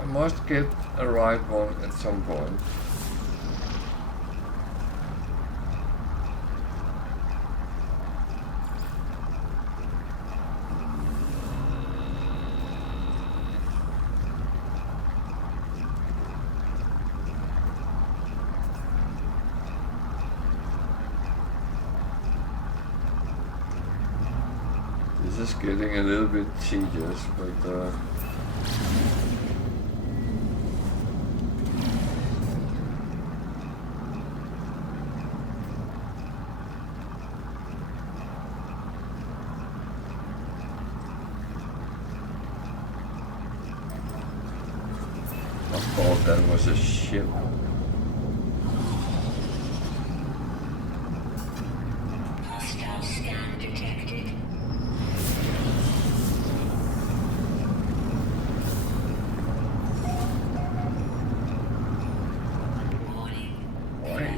Must get a right one at some point. This is getting a little bit tedious, but that was a ship.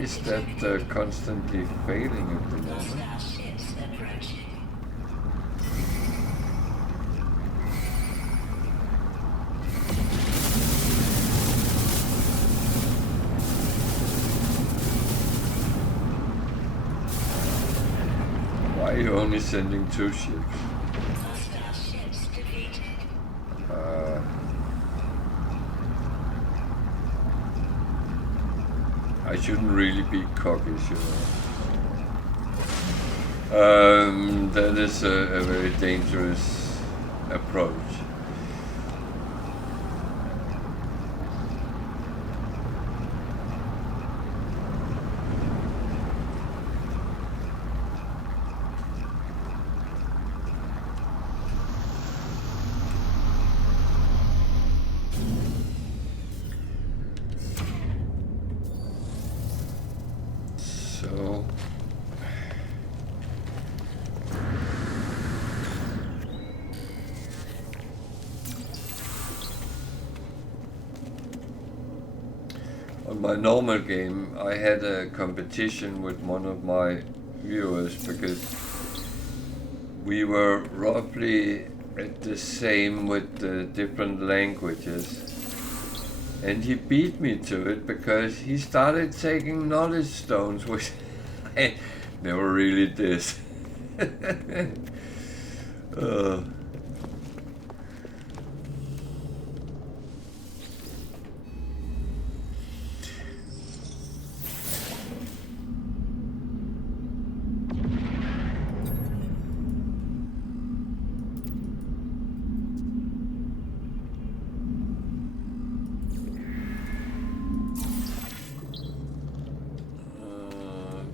is that constantly failing at the moment? Hostile ships approaching. Why are you only sending 2 ships? Hostile ships defeated. I shouldn't really be cocky, you know. That is a very dangerous approach. So on my normal game, I had a competition with one of my viewers because we were roughly at the same with the different languages. And he beat me to it because he started taking knowledge stones, which I never really did. uh.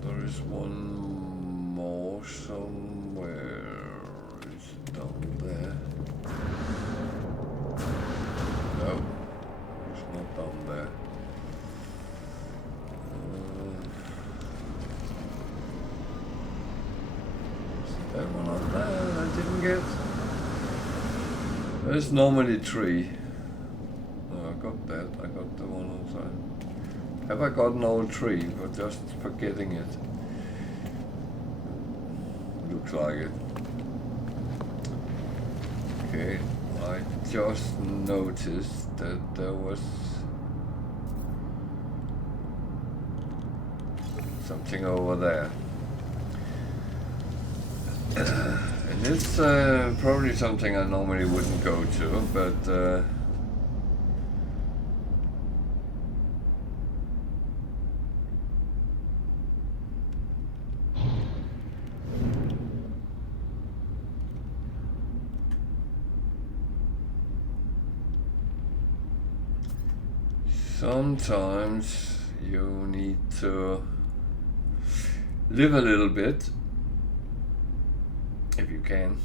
There is one more somewhere. Is it down there? No, it's not down there. Is there one on there I didn't get? There's normally 3. No, I got that. I got the one on side. Have I gotten all 3 or just forgetting it? Looks like it. Okay, I just noticed that there was something over there. And it's probably something I normally wouldn't go to, but sometimes you need to live a little bit, if you can.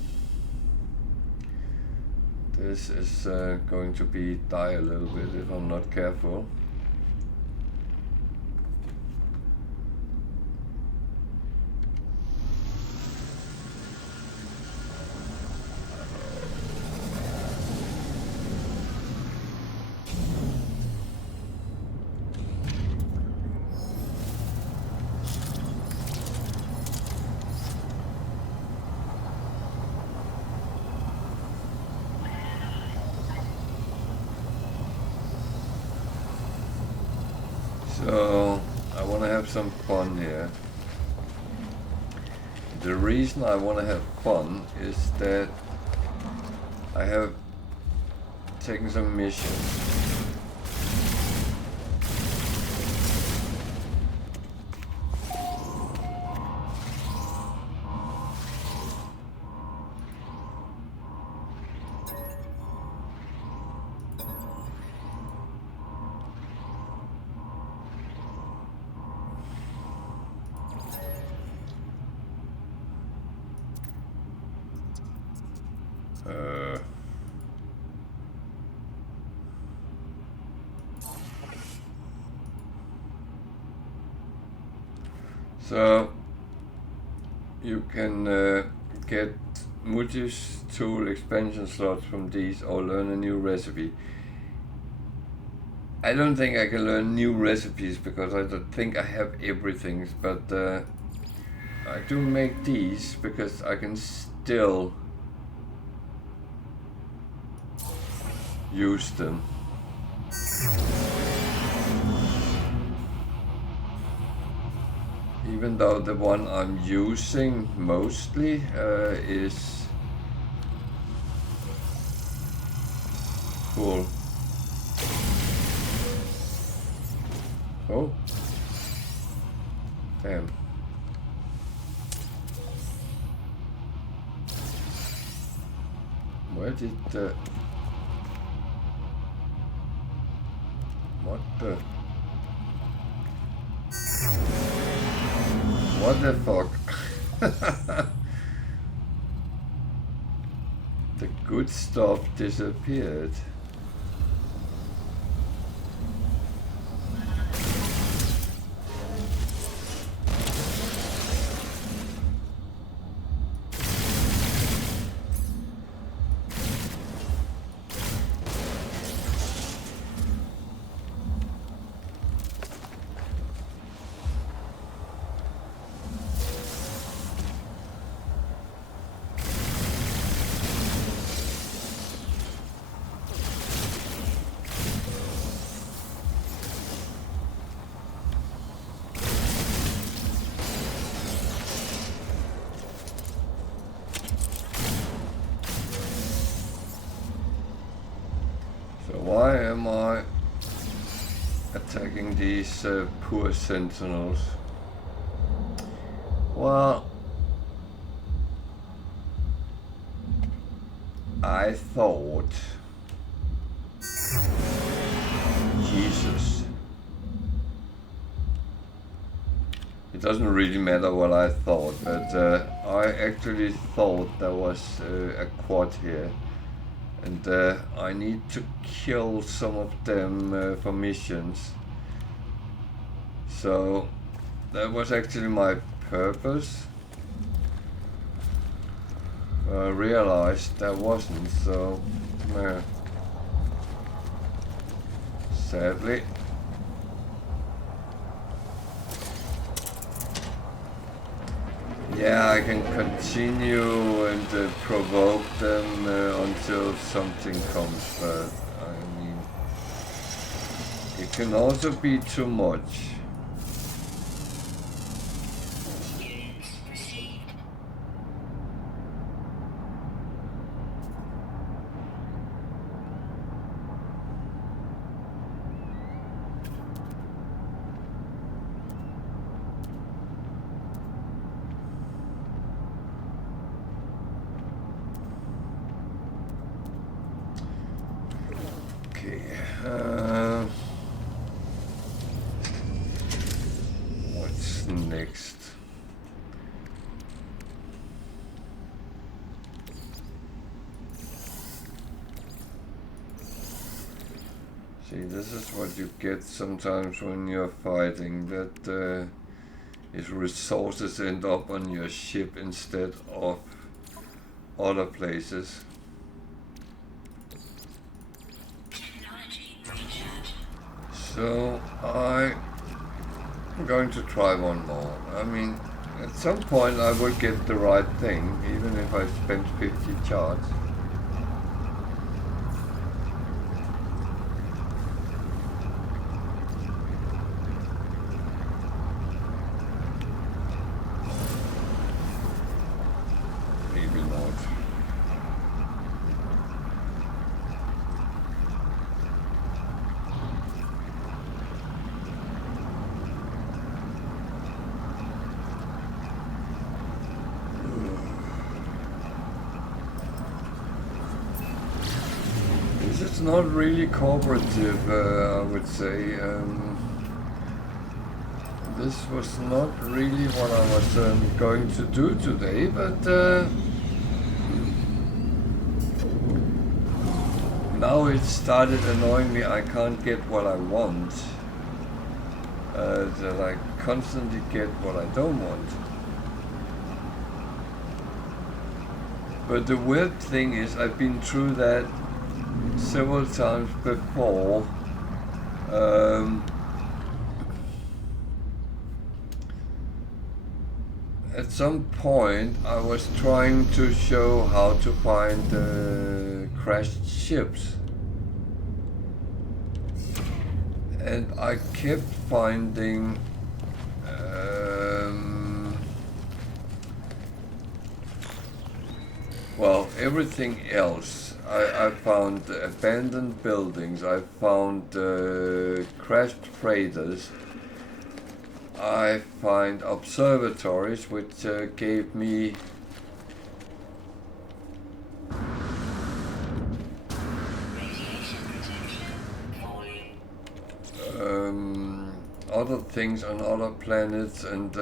This is going to die a little bit if I'm not careful. So I want to have some fun here. The reason I want to have fun is that I have taken some missions. So you can get multi-tool expansion slots from these or learn a new recipe. I don't think I can learn new recipes because I don't think I have everything, but I do make these because I can still use them. Even though the one I'm using mostly is full. Oh. Damn. Where did the... What the... What the fuck? The good stuff disappeared. Why am I attacking these poor sentinels? Well, I thought... Jesus. It doesn't really matter what I thought, but I actually thought there was a quad here. And I need to kill some of them for missions. So that was actually my purpose. I realized that wasn't, so sadly. Yeah, I can continue and provoke them until something comes, but I mean, it can also be too much. What's next? See, this is what you get sometimes when you're fighting, that is resources end up on your ship instead of other places. So I'm going to try one more. I mean, at some point I will get the right thing, even if I spend 50 charts. Maybe not. It's not really cooperative, I would say. This was not really what I was going to do today, but now it started annoying me. I can't get what I want. That I constantly get what I don't want. But the weird thing is, I've been through that several times before, At some point, I was trying to show how to find crashed ships, and I kept finding well, everything else. I found abandoned buildings, I found crashed freighters, I find observatories which gave me Radiation protection falling. other things on other planets and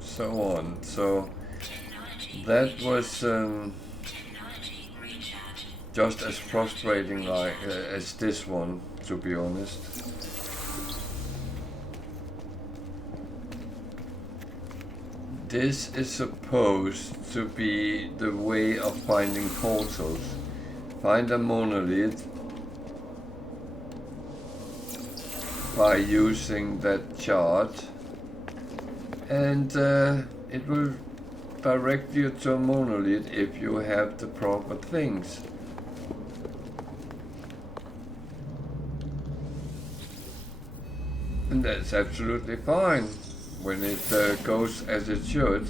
so on. So Technology that was Technology recharge. just as frustrating like as this one, to be honest. This is supposed to be the way of finding portals. Find a monolith by using that chart, and it will direct you to a monolith if you have the proper things. And that's absolutely fine when it goes as it should.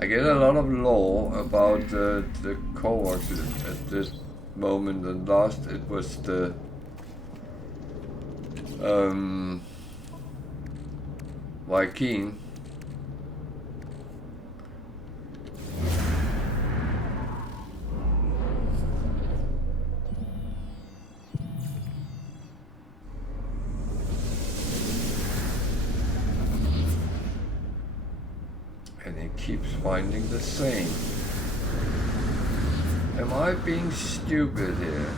I get a lot of lore about the cohorts at this moment, and last it was the Viking. And it keeps finding the same. Am I being stupid here?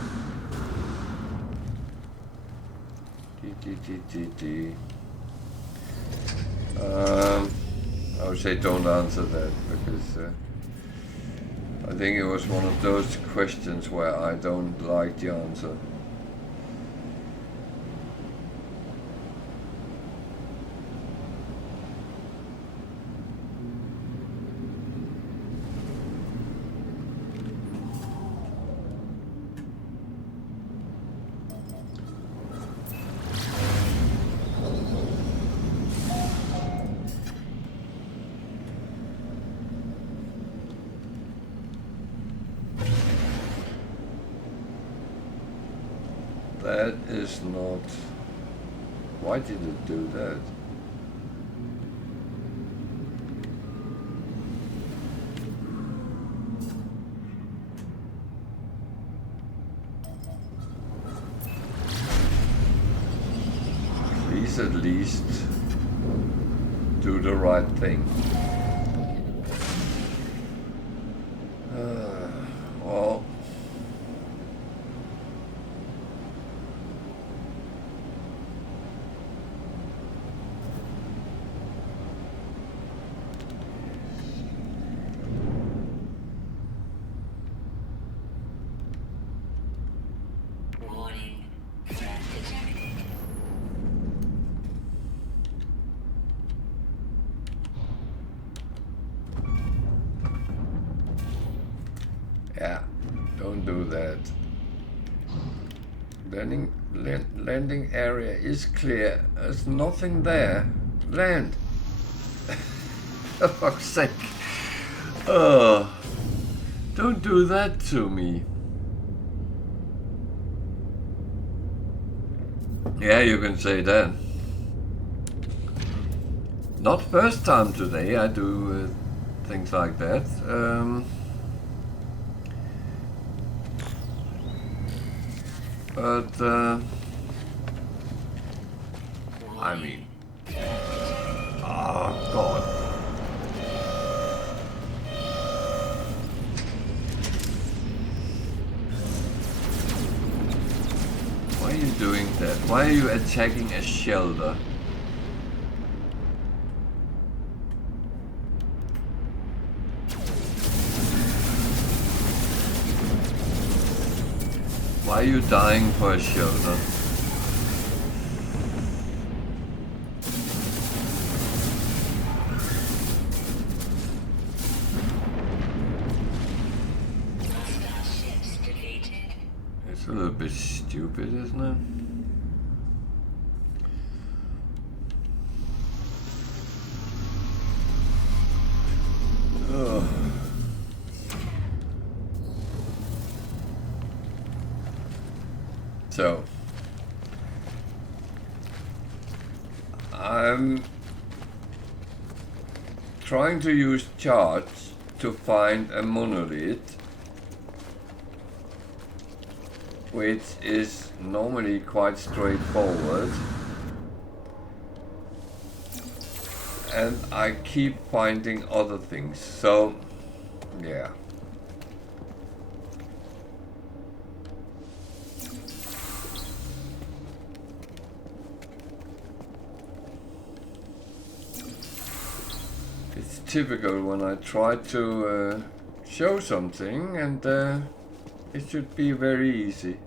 I would say don't answer that, because I think it was one of those questions where I don't like the answer. That is not... Why did it do that? Please at least do the right thing. Well... Warning. Threat detected. Yeah, don't do that. Landing area is clear. There's nothing there. Land. For fuck's sake. Oh, don't do that to me. Yeah, you can say that. Not first time today I do things like that. But I mean, oh God. Why are you doing that? Why are you attacking a shelter? Why are you dying for a shelter? Starships defeated. It's a little bit stupid, isn't it? Ugh. So, I'm trying to use charts to find a monolith, which is normally quite straightforward, and I keep finding other things, so yeah. It's typical when I try to show something, and it should be very easy.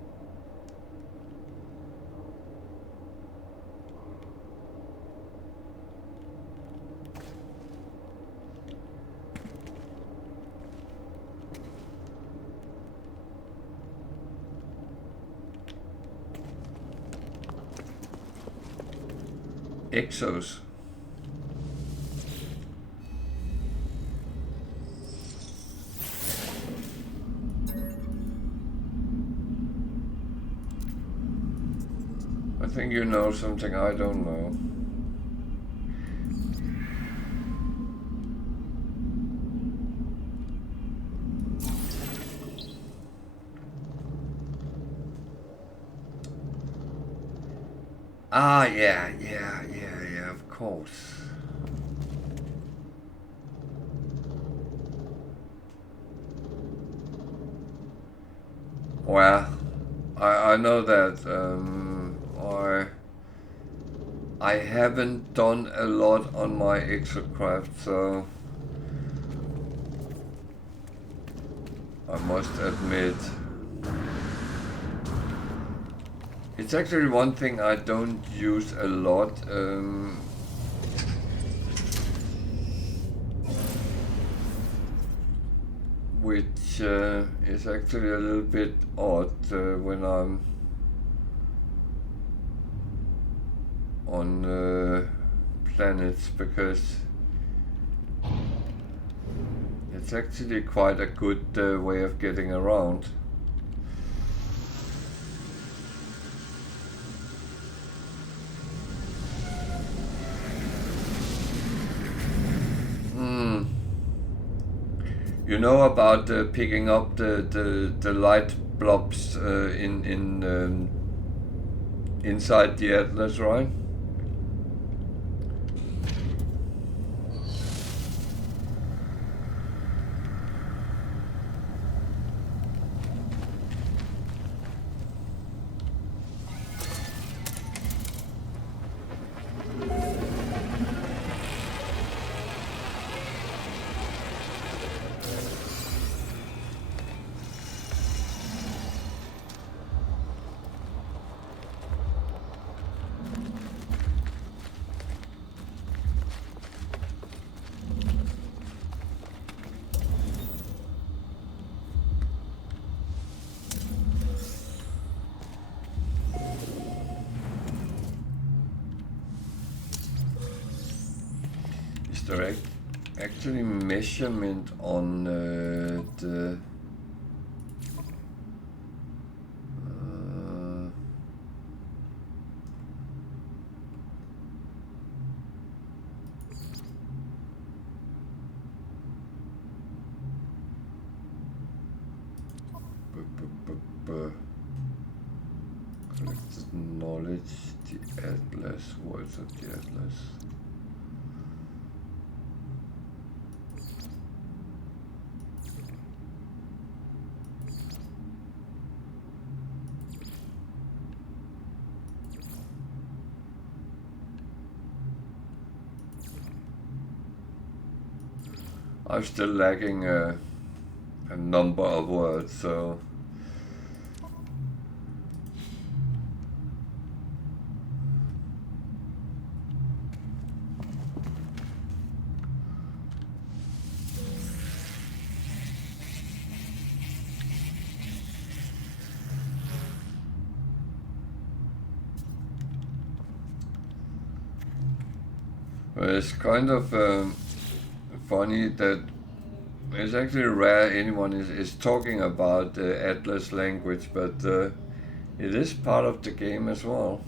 Exos. I think you know something I don't know. Ah, yeah, of course. Well, I know that I haven't done a lot on my exocraft, so I must admit. It's actually one thing I don't use a lot. Which is actually a little bit odd when I'm on planets, because it's actually quite a good way of getting around. You know about picking up the light blobs inside the Atlas, right? There actually measurement on the collected knowledge, the Atlas, words of the Atlas. I'm still lacking a number of words, so Well, it's kind of funny that it's actually rare anyone is talking about the Atlas language, but it is part of the game as well.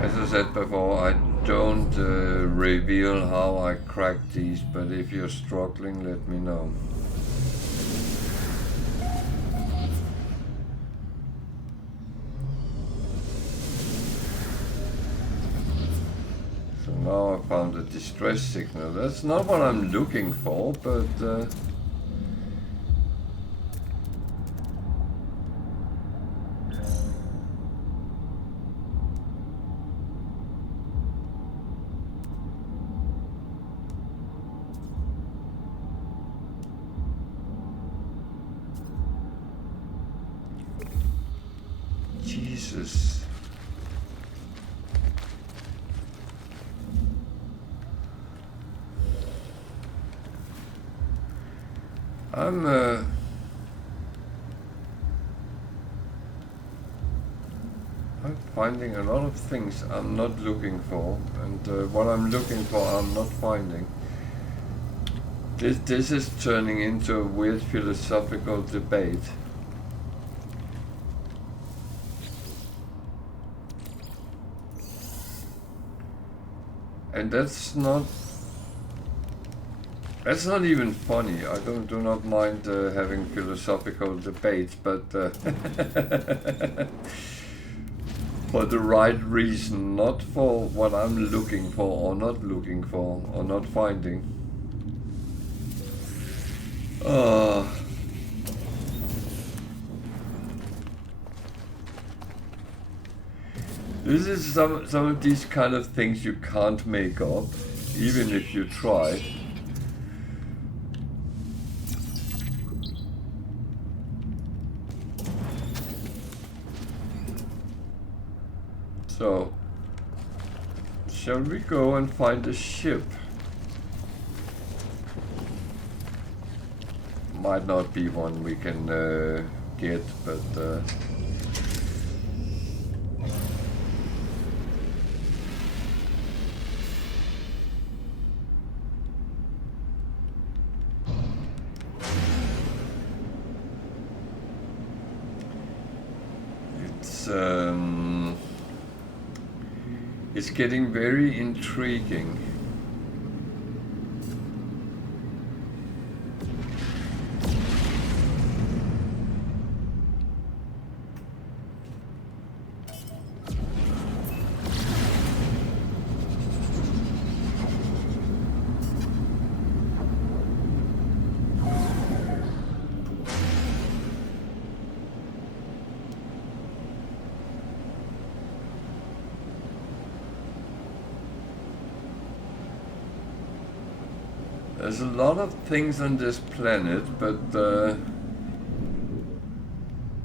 As I said before, I don't reveal how I crack these, but if you're struggling, let me know. So now I found a distress signal. That's not what I'm looking for, but Jesus. I'm finding a lot of things I'm not looking for, and what I'm looking for I'm not finding. This is turning into a weird philosophical debate. And that's not even funny. I do not mind having philosophical debates, but for the right reason, not for what I'm looking for or not looking for or not finding. This is some of these kind of things you can't make up, even if you try. So, shall we go and find a ship? Might not be one we can get, but it's getting very intriguing. There's a lot of things on this planet, but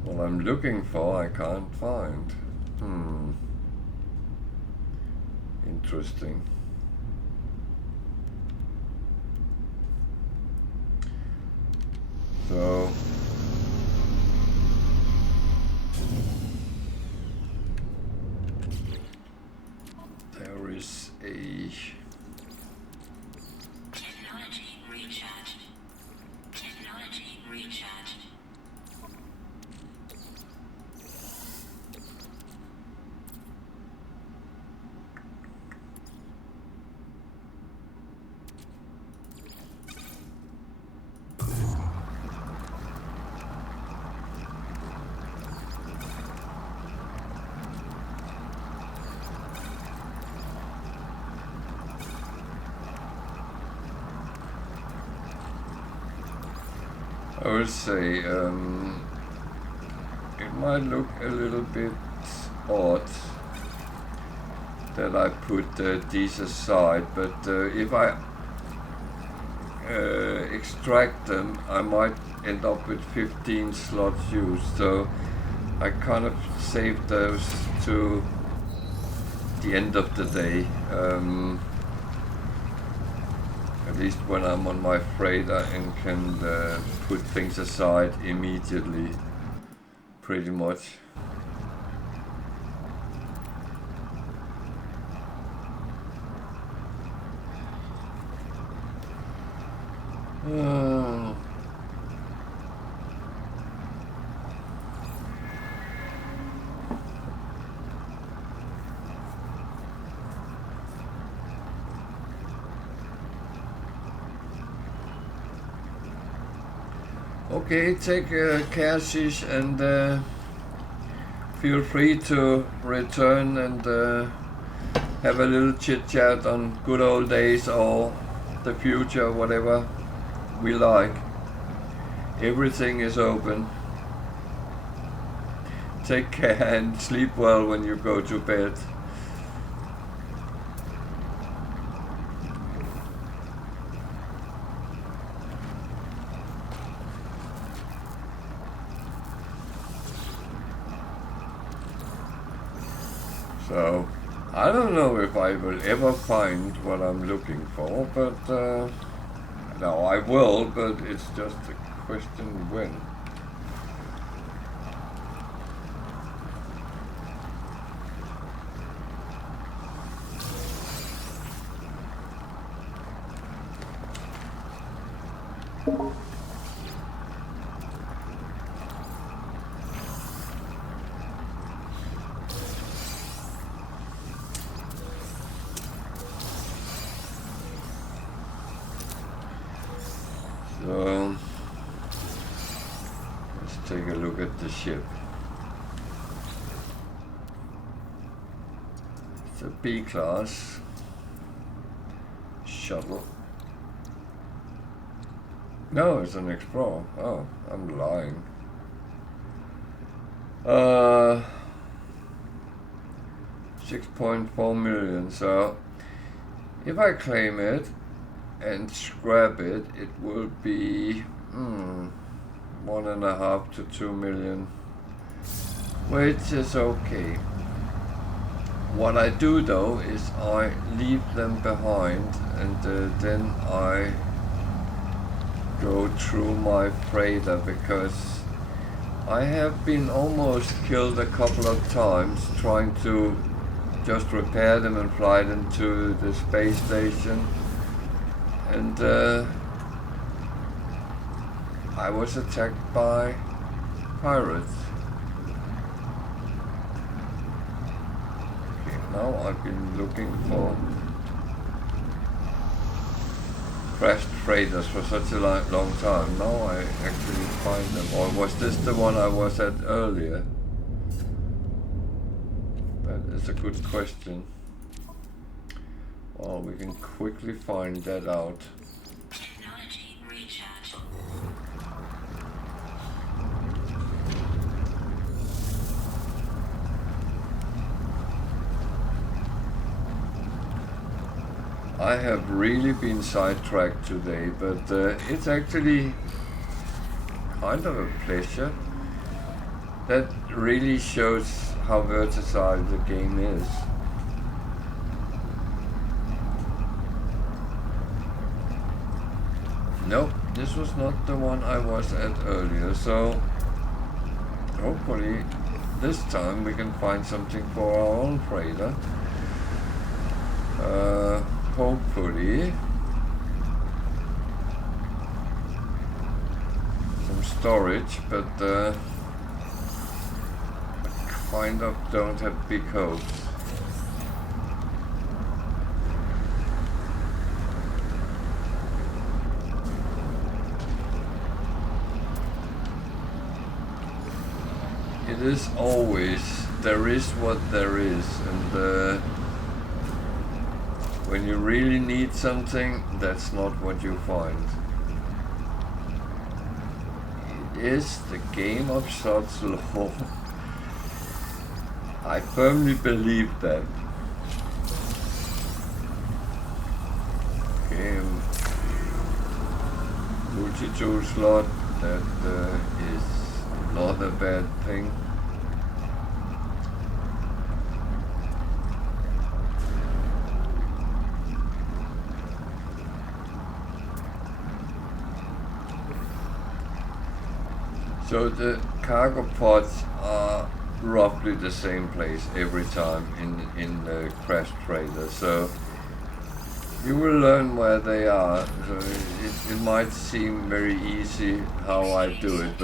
what I'm looking for I can't find. Interesting. So there is a I would say it might look a little bit odd that I put these aside, but if I extract them, I might end up with 15 slots used, so I kind of saved those to the end of the day. At least when I'm on my freighter and can put things aside immediately, pretty much. Okay, take care, Shish, and feel free to return and have a little chit chat on good old days or the future, whatever we like. Everything is open. Take care and sleep well when you go to bed. So, I don't know if I will ever find what I'm looking for, but no, I will, but it's just a question when. So, let's take a look at the ship. It's a B-class shuttle. No, it's an Explorer. Oh, I'm lying. 6.4 million. So, if I claim it and scrap it, it will be 1.5 to 2 million, which is okay. What I do though is I leave them behind, and then I go through my freighter, because I have been almost killed a couple of times trying to just repair them and fly them to the space station. And I was attacked by pirates. Okay, now I've been looking for crashed freighters for such a long time. Now I actually find them. Or was this the one I was at earlier? That is a good question. Well, we can quickly find that out. Technology recharge. I have really been sidetracked today, but it's actually kind of a pleasure. That really shows how versatile the game is. Nope, this was not the one I was at earlier, so hopefully this time we can find something for our own freighter. Hopefully some storage, but I kind of don't have big hopes. It is always, there is what there is, and when you really need something, that's not what you find. is the game of such law. I firmly believe that. Game multi-tool slot, that is not a bad thing. So the cargo pods are roughly the same place every time in the Crash Trader, so you will learn where they are. So it might seem very easy how I do it,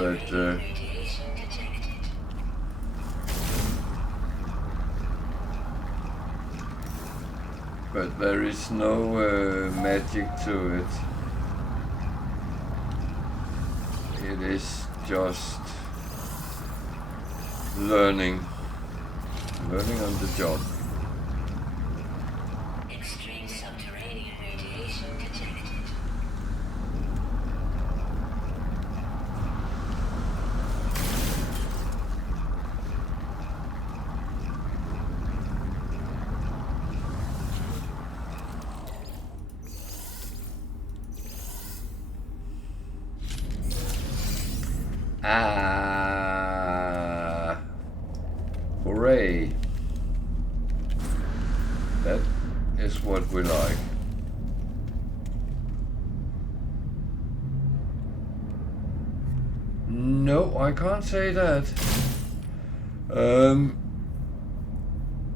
but there is no magic to it. It is just learning on the job. Extreme subterranean radiation detected. Hooray! That is what we like. No, I can't say that.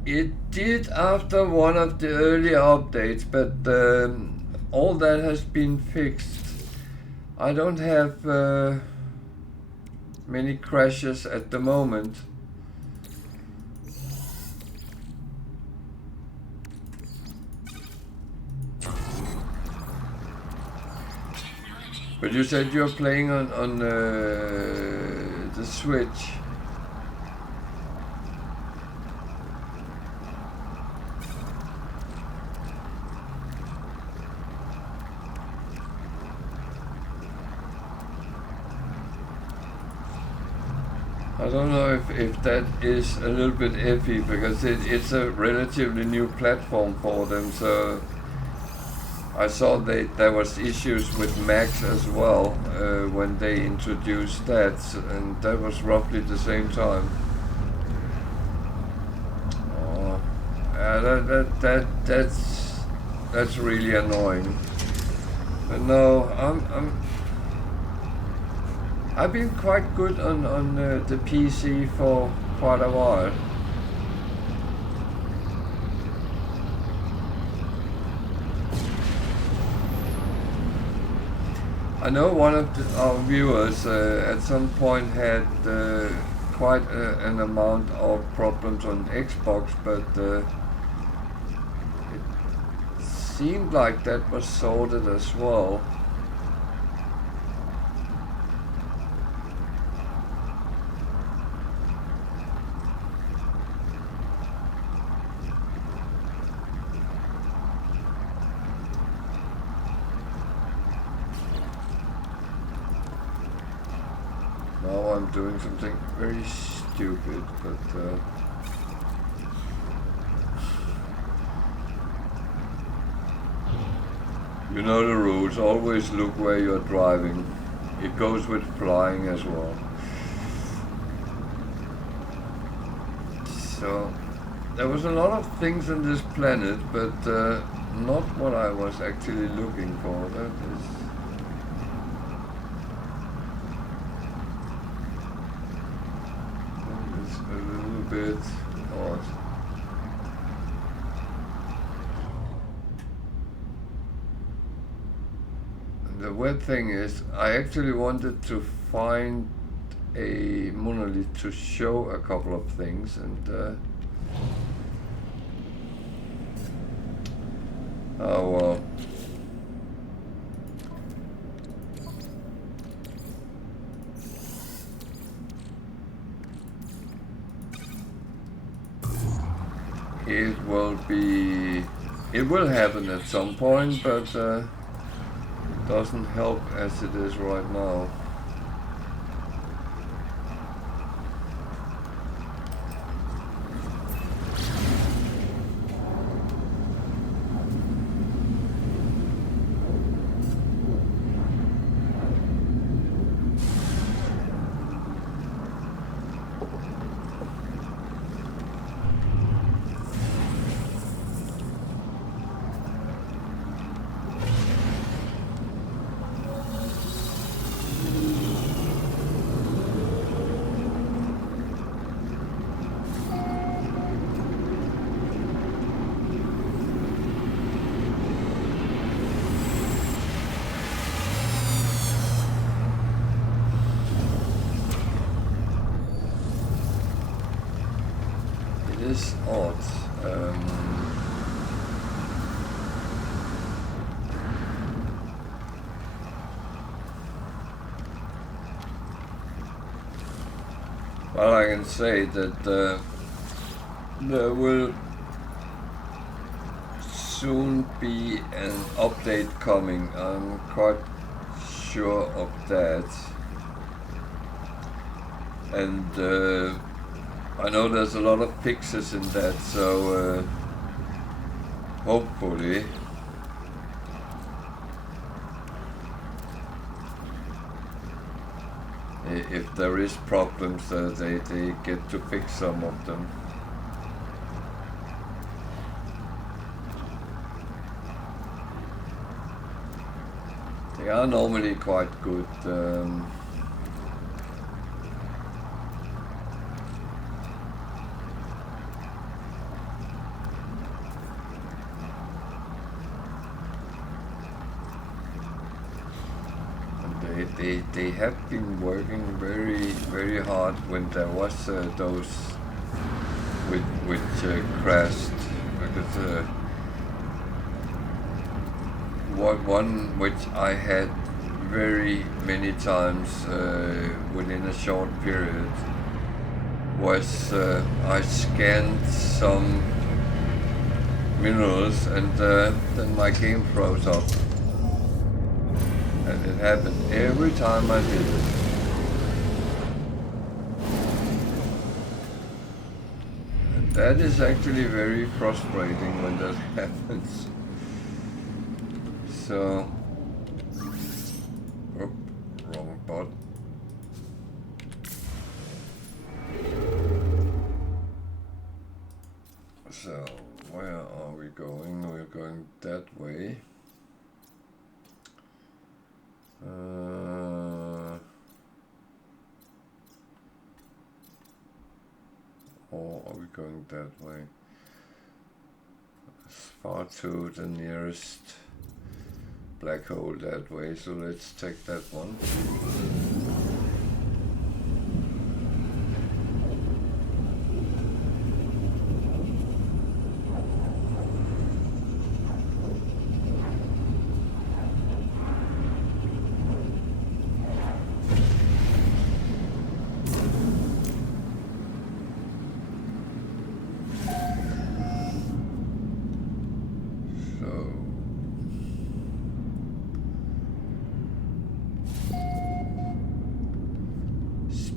It did after one of the earlier updates, but all that has been fixed. I don't have many crashes at the moment. But you said you're playing on the Switch. I don't know if that is a little bit iffy, because it's a relatively new platform for them, so I saw there was issues with Max as well when they introduced that, and that was roughly the same time. Oh, that's really annoying. But no, I've been quite good on the PC for quite a while. I know one of our viewers at some point had quite an amount of problems on Xbox, but it seemed like that was sorted as well. Now I'm doing something very stupid, but you know the rules, always look where you're driving. It goes with flying as well. So there was a lot of things on this planet, but not what I was actually looking for. That is a little bit odd. And the weird thing is, I actually wanted to find a monolith to show a couple of things, and oh well. It will happen at some point, but it doesn't help as it is right now. is odd. Well, I can say that there will soon be an update coming. I'm quite sure of that. And I know there's a lot of fixes in that, so hopefully if there is problems, they get to fix some of them. They are normally quite good. They have been working very hard when there was those which crashed, because one which I had very many times within a short period was I scanned some minerals and then my game froze up. And it happened every time I did it. And that is actually very frustrating when that happens. So, wrong bot. So, where are we going? We're going that way. Or are we going that way? It's far to the nearest black hole that way, so let's take that one.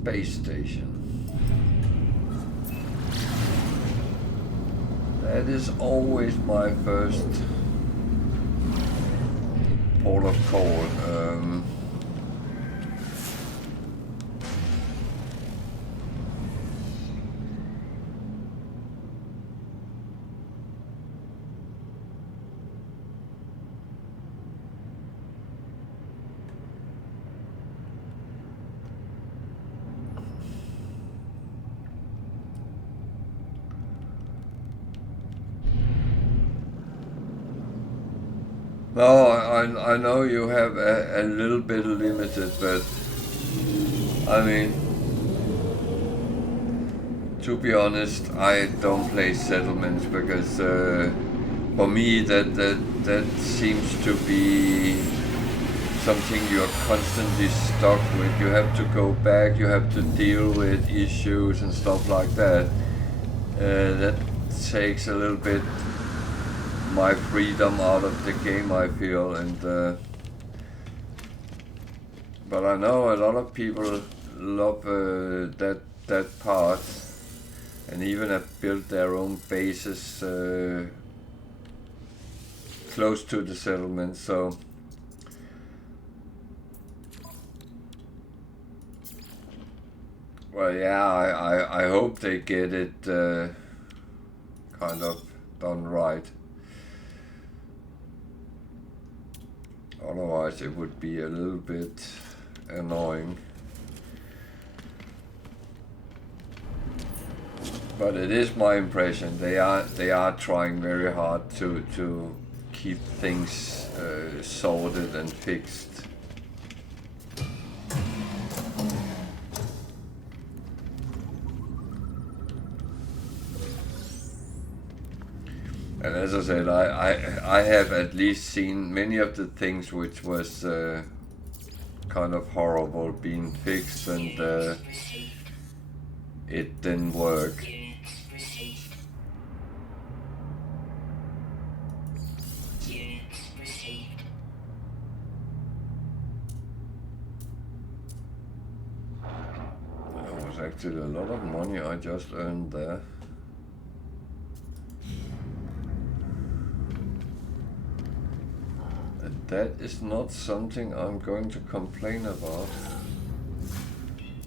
Space station. That is always my first port of call. No, I know you have a little bit limited, but I mean, to be honest, I don't play settlements because for me that seems to be something you're constantly stuck with. You have to go back, you have to deal with issues and stuff like that. That takes a little bit my freedom out of the game, I feel, and but I know a lot of people love that part, and even have built their own bases close to the settlement. So well, yeah, I hope they get it kind of done right. Otherwise it would be a little bit annoying. But it is my impression they are trying very hard to keep things sorted and fixed. And as I said, I have at least seen many of the things which was kind of horrible being fixed, and it didn't work. That was actually a lot of money I just earned there. And that is not something I'm going to complain about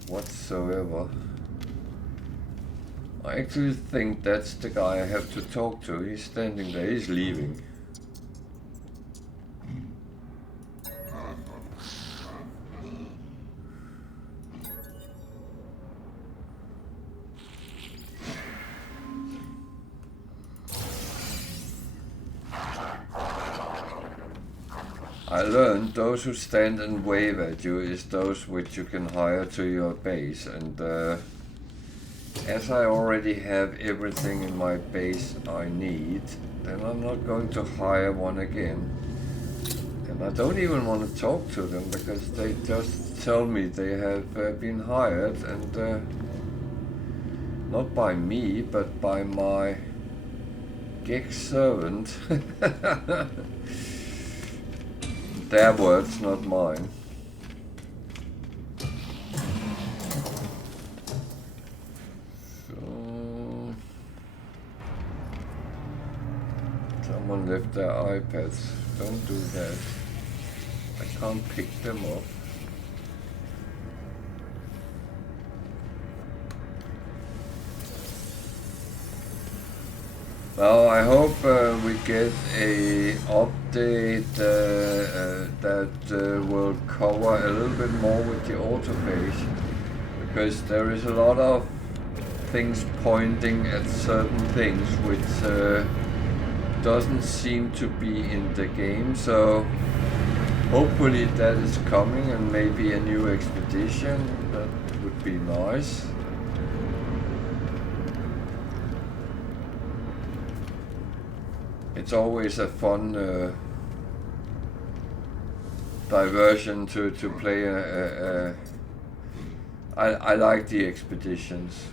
whatsoever. I actually think that's the guy I have to talk to. He's standing there, he's leaving. I learned those who stand and wave at you is those which you can hire to your base, and as I already have everything in my base I need, then I'm not going to hire one again. And I don't even want to talk to them because they just tell me they have been hired, and not by me, but by my gig servant. Their words, not mine. So, someone left their iPads. Don't do that. I can't pick them up. Now I hope we get a update that will cover a little bit more with the autopage, because there is a lot of things pointing at certain things which doesn't seem to be in the game. So hopefully that is coming, and maybe a new expedition. That would be nice. It's always a fun diversion to play I like the expeditions.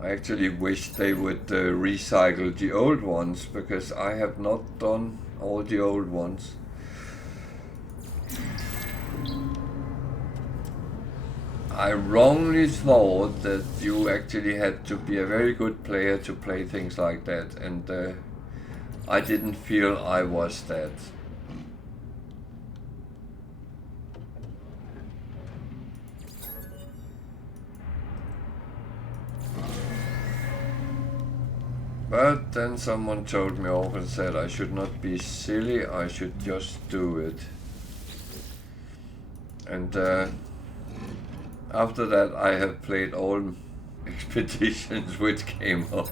I actually wish they would recycle the old ones, because I have not done all the old ones. I wrongly thought that you actually had to be a very good player to play things like that, and I didn't feel I was that. But then someone told me off and said I should not be silly, I should just do it. And after that I have played all expeditions which came up.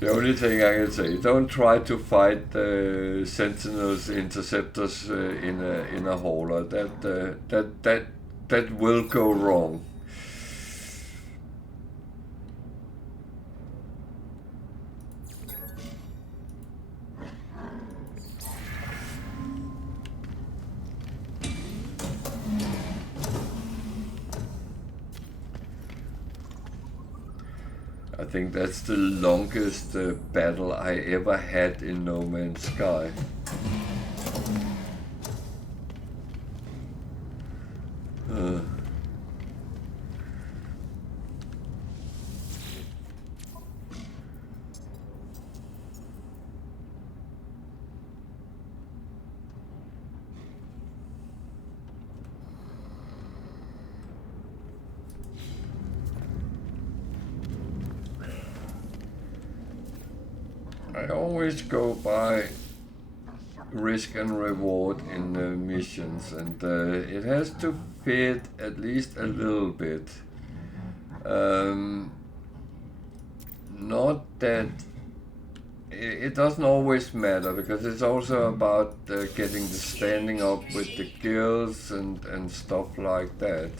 The only thing I can say, don't try to fight the sentinels, interceptors in a hauler. That will go wrong. I think that's the longest battle I ever had in No Man's Sky. I always go by risk and reward in the missions, and it has to fit at least a little bit. Not that it doesn't always matter, because it's also about getting the standing up with the guilds and stuff like that.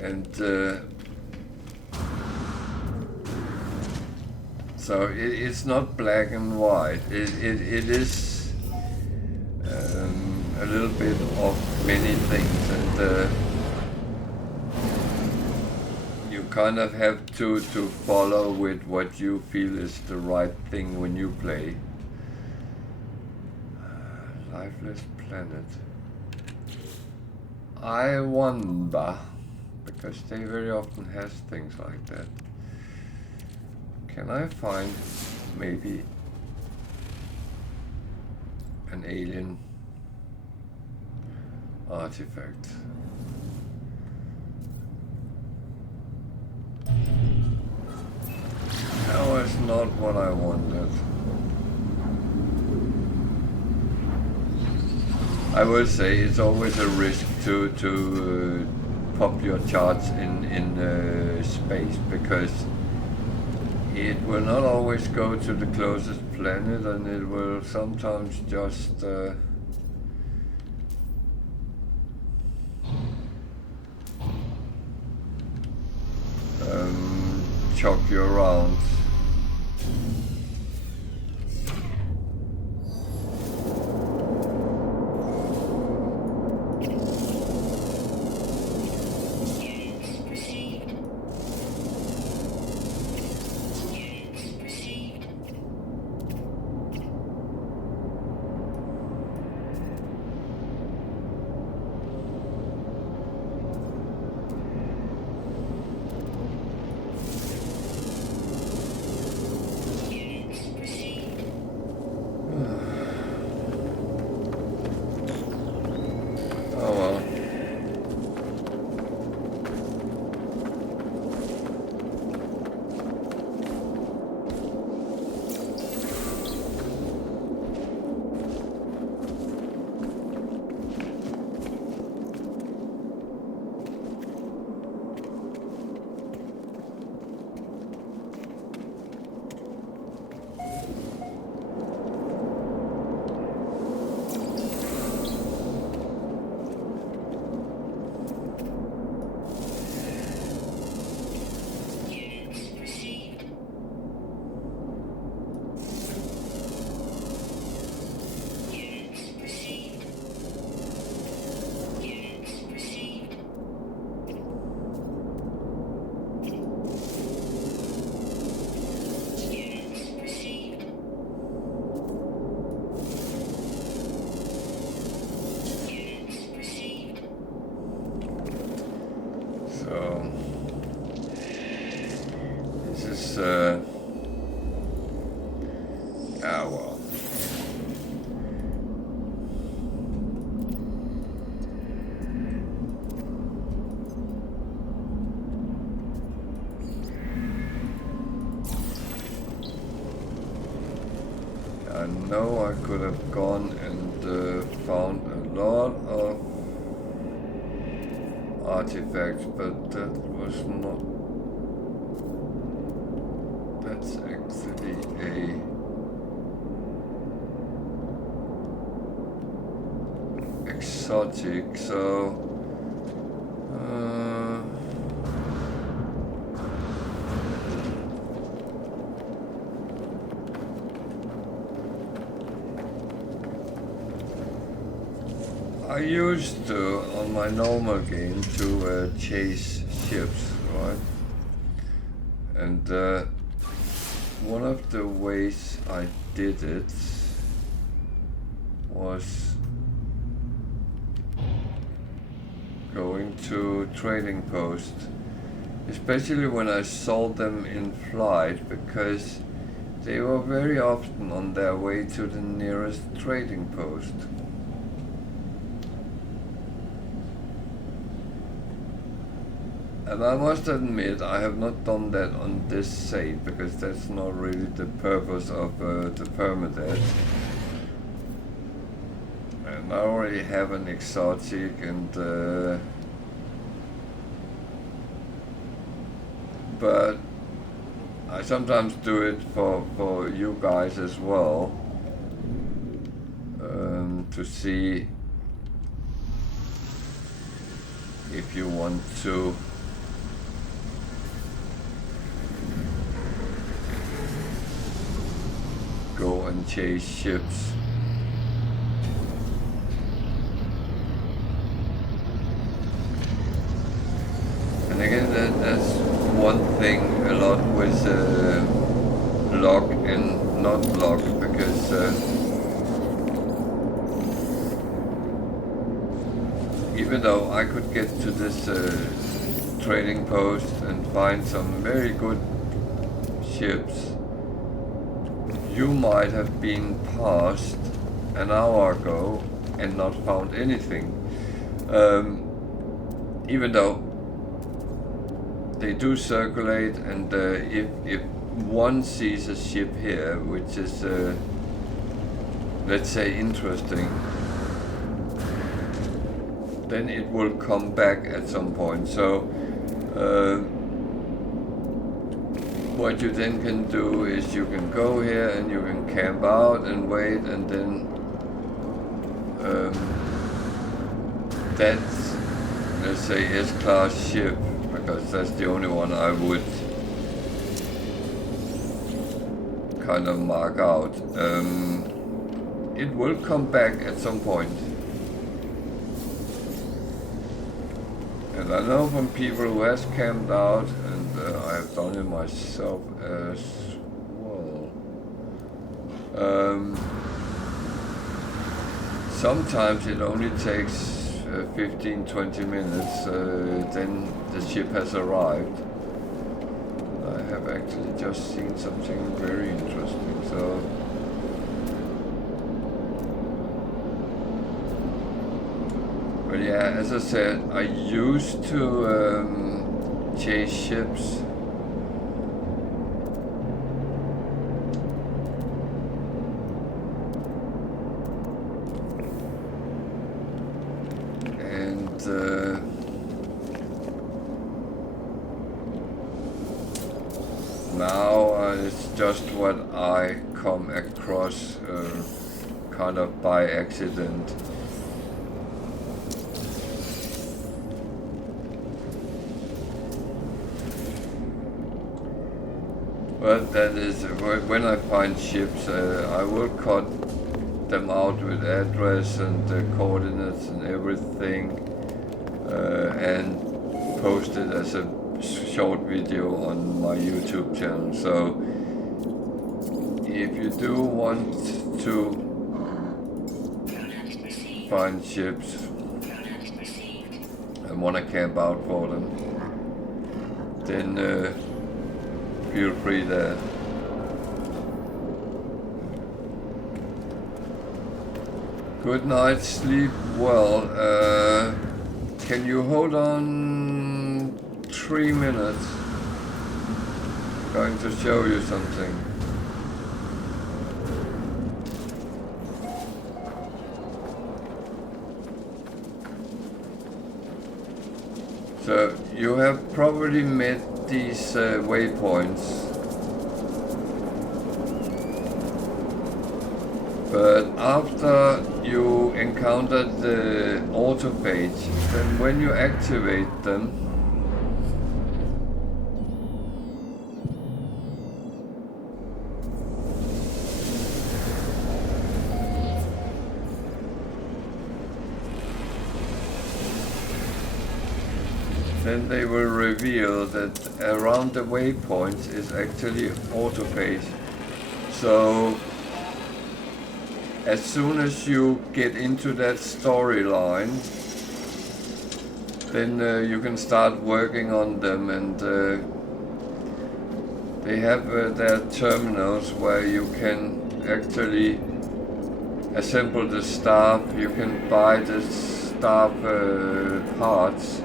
And so it's not black and white. It is a little bit of many things, and you kind of have to follow with what you feel is the right thing when you play. Lifeless planet. I wonder, because they very often has things like that. Can I find maybe an alien artifact? That was not what I wanted. I will say it's always a risk to pop your charts in space, because it will not always go to the closest planet, and it will sometimes just chuck you around. Well. I know I could have gone and found a lot of artifacts, but that was not. That's actually a exotic, so I used to, on my normal game, to chase ships, right? And one of the ways I did it was going to trading posts, especially when I sold them in flight, because they were very often on their way to the nearest trading post. And I must admit, I have not done that on this save, because that's not really the purpose of the Permadeath. And I already have an exotic, and but I sometimes do it for you guys as well, to see if you want to and chase ships. And again, that's one thing a lot with log and not log, because even though I could get to this trading post and find some very good ships, you might have been past an hour ago and not found anything. Even though they do circulate, and if one sees a ship here which is let's say interesting, then it will come back at some point. So what you then can do is you can go here and you can camp out and wait, and then that's, let's say, S-class ship, because that's the only one I would kind of mark out. It will come back at some point. And I know from people who has camped out, and I have done it myself as well. Sometimes it only takes 15-20 minutes, then the ship has arrived. I have actually just seen something very interesting. So but yeah, as I said, I used to chase ships. And now it's just what I come across kind of by accident. But that is, when I find ships, I will cut them out with address and coordinates and everything, and post it as a short video on my YouTube channel. So if you do want to find ships and want to camp out for them, then feel free there. Good night, sleep well. Can you hold on 3 minutes? I'm going to show you something. So you have probably met these waypoints, but after you encounter the autophage, then when you activate them, then they will reveal that around the waypoints is actually autophage. So as soon as you get into that storyline, then you can start working on them, and they have their terminals where you can actually assemble the staff. You can buy the staff parts.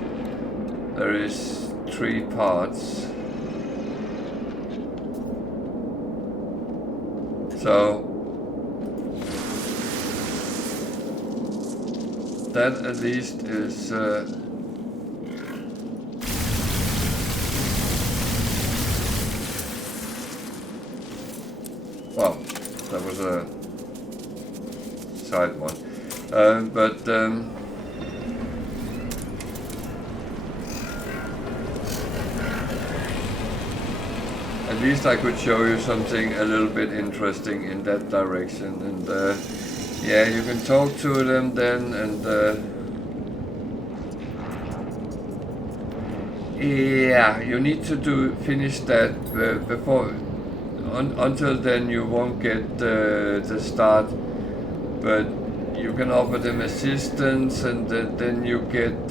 There is 3 parts. So that at least is well, that was a side one, but at least I could show you something a little bit interesting in that direction. And yeah, you can talk to them then, and yeah, you need to finish that before. Until then, you won't get the start, but you can offer them assistance, and then you get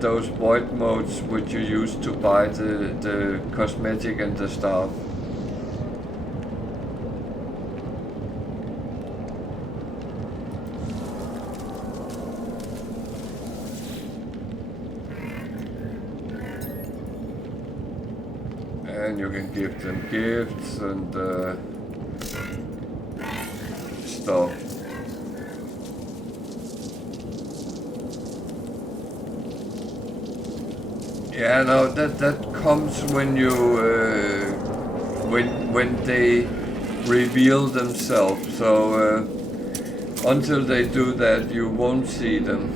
those void modes which you use to buy the cosmetic and the stuff. And you can give them gifts and stuff. Yeah, no, that comes when you when they reveal themselves. So until they do that, you won't see them.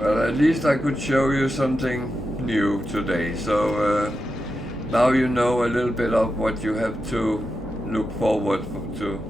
Well, at least I could show you something new today. So now you know a little bit of what you have to look forward to.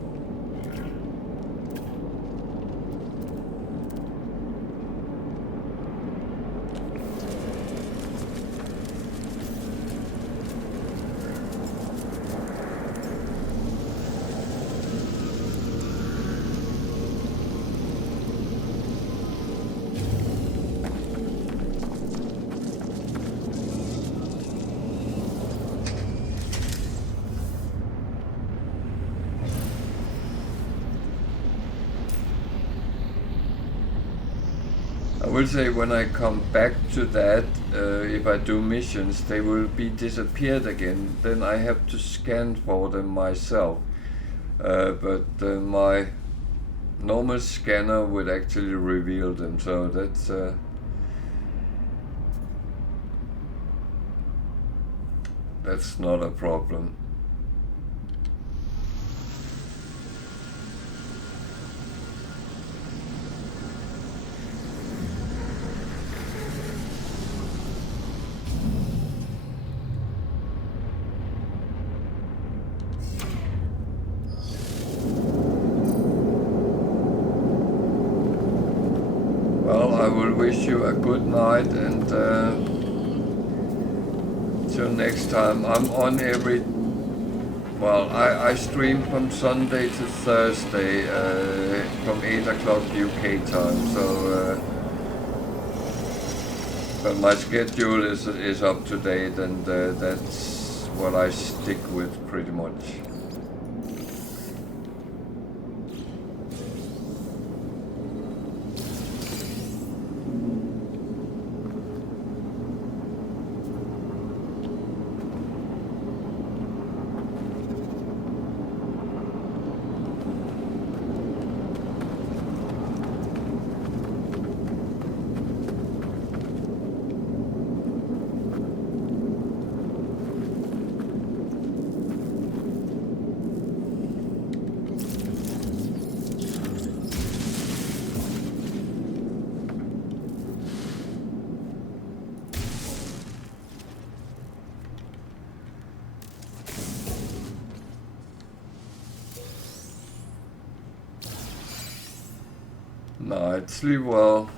I will say when I come back to that, if I do missions, they will be disappeared again. Then I have to scan for them myself. But my normal scanner would actually reveal them, so that's not a problem. I will wish you a good night, and till next time. I'm on well, I stream from Sunday to Thursday from 8 o'clock UK time, so but my schedule is up to date, and that's what I stick with pretty much. Night, sleep well.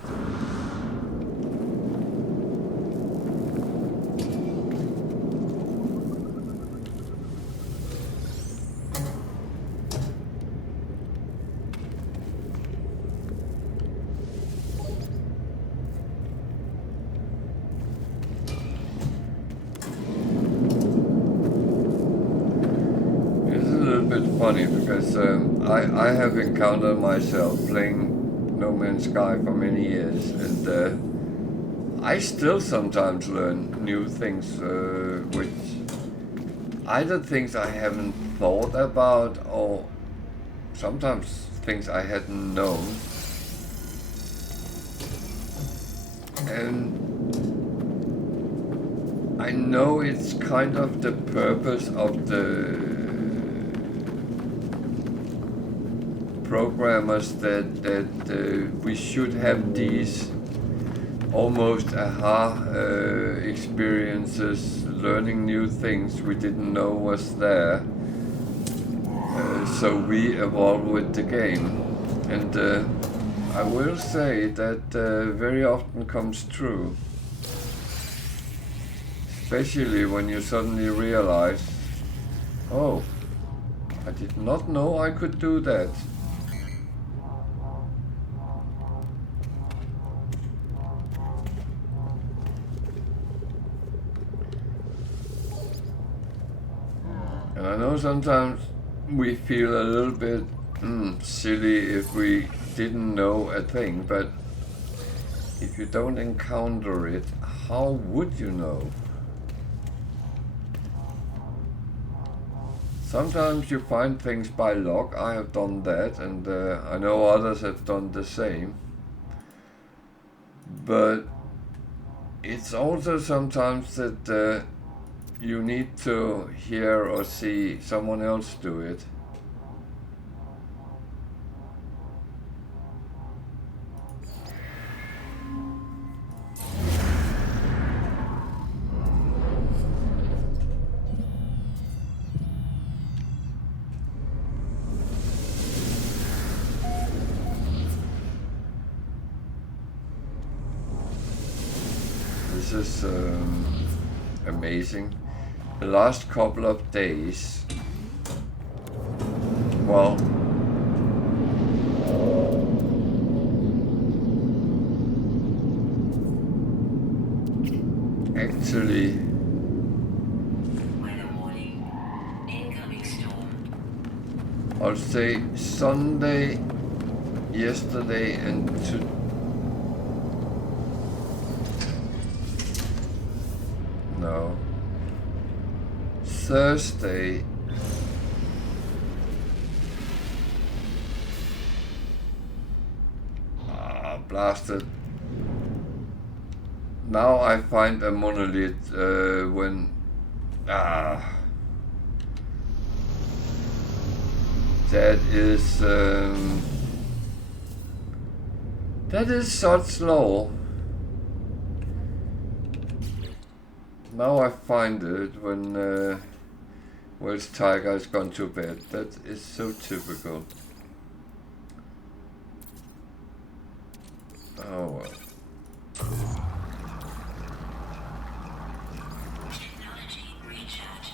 It's a little bit funny because I have encountered myself playing No Man's Sky for many years, and I still sometimes learn new things, which either things I haven't thought about, or sometimes things I hadn't known. And I know it's kind of the purpose of programmers that we should have these almost aha experiences, learning new things we didn't know was there. So we evolve with the game, and I will say that very often comes true, especially when you suddenly realize, oh, I did not know I could do that. And I know sometimes we feel a little bit silly if we didn't know a thing, but if you don't encounter it, how would you know? Sometimes you find things by luck. I have done that, and I know others have done the same. But it's also sometimes that you need to hear or see someone else do it. This is amazing. The last couple of days, well, actually, Weather warning. Incoming storm. I'll say Sunday, yesterday, and no, Thursday. Blasted. Now I find a monolith when that is such slow. Now I find it when Welsh Tiger has gone to bed. That is so typical. Oh well. Technology recharge.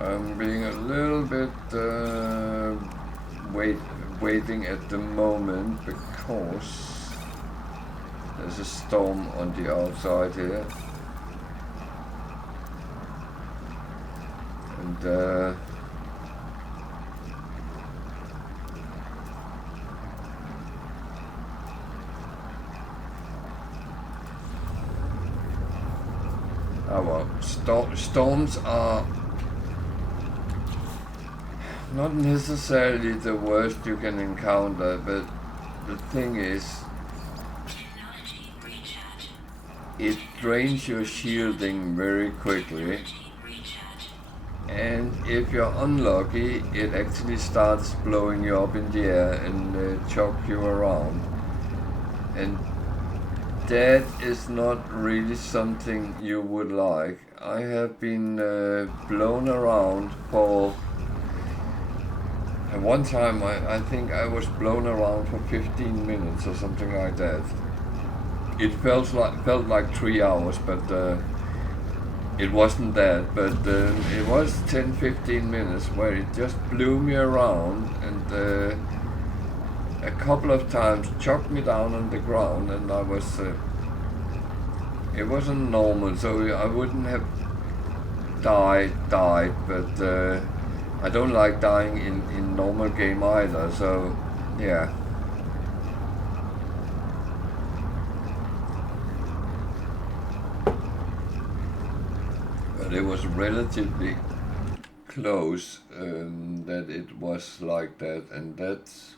I'm being a little bit waiting at the moment because there's a storm on the outside here. And well, storms are not necessarily the worst you can encounter, but the thing is, Technology recharge. it drains your shielding very quickly. Technology recharge. And if you're unlucky, it actually starts blowing you up in the air and chuck you around. And that is not really something you would like. I have been blown around for... At one time, I think I was blown around for 15 minutes or something like that. It felt like 3 hours, but it wasn't that, but it was 10-15 minutes where it just blew me around and a couple of times chucked me down on the ground, and I was it wasn't normal, so I wouldn't have died, but I don't like dying in normal game either, so yeah. But it was relatively close that it was like that, and that's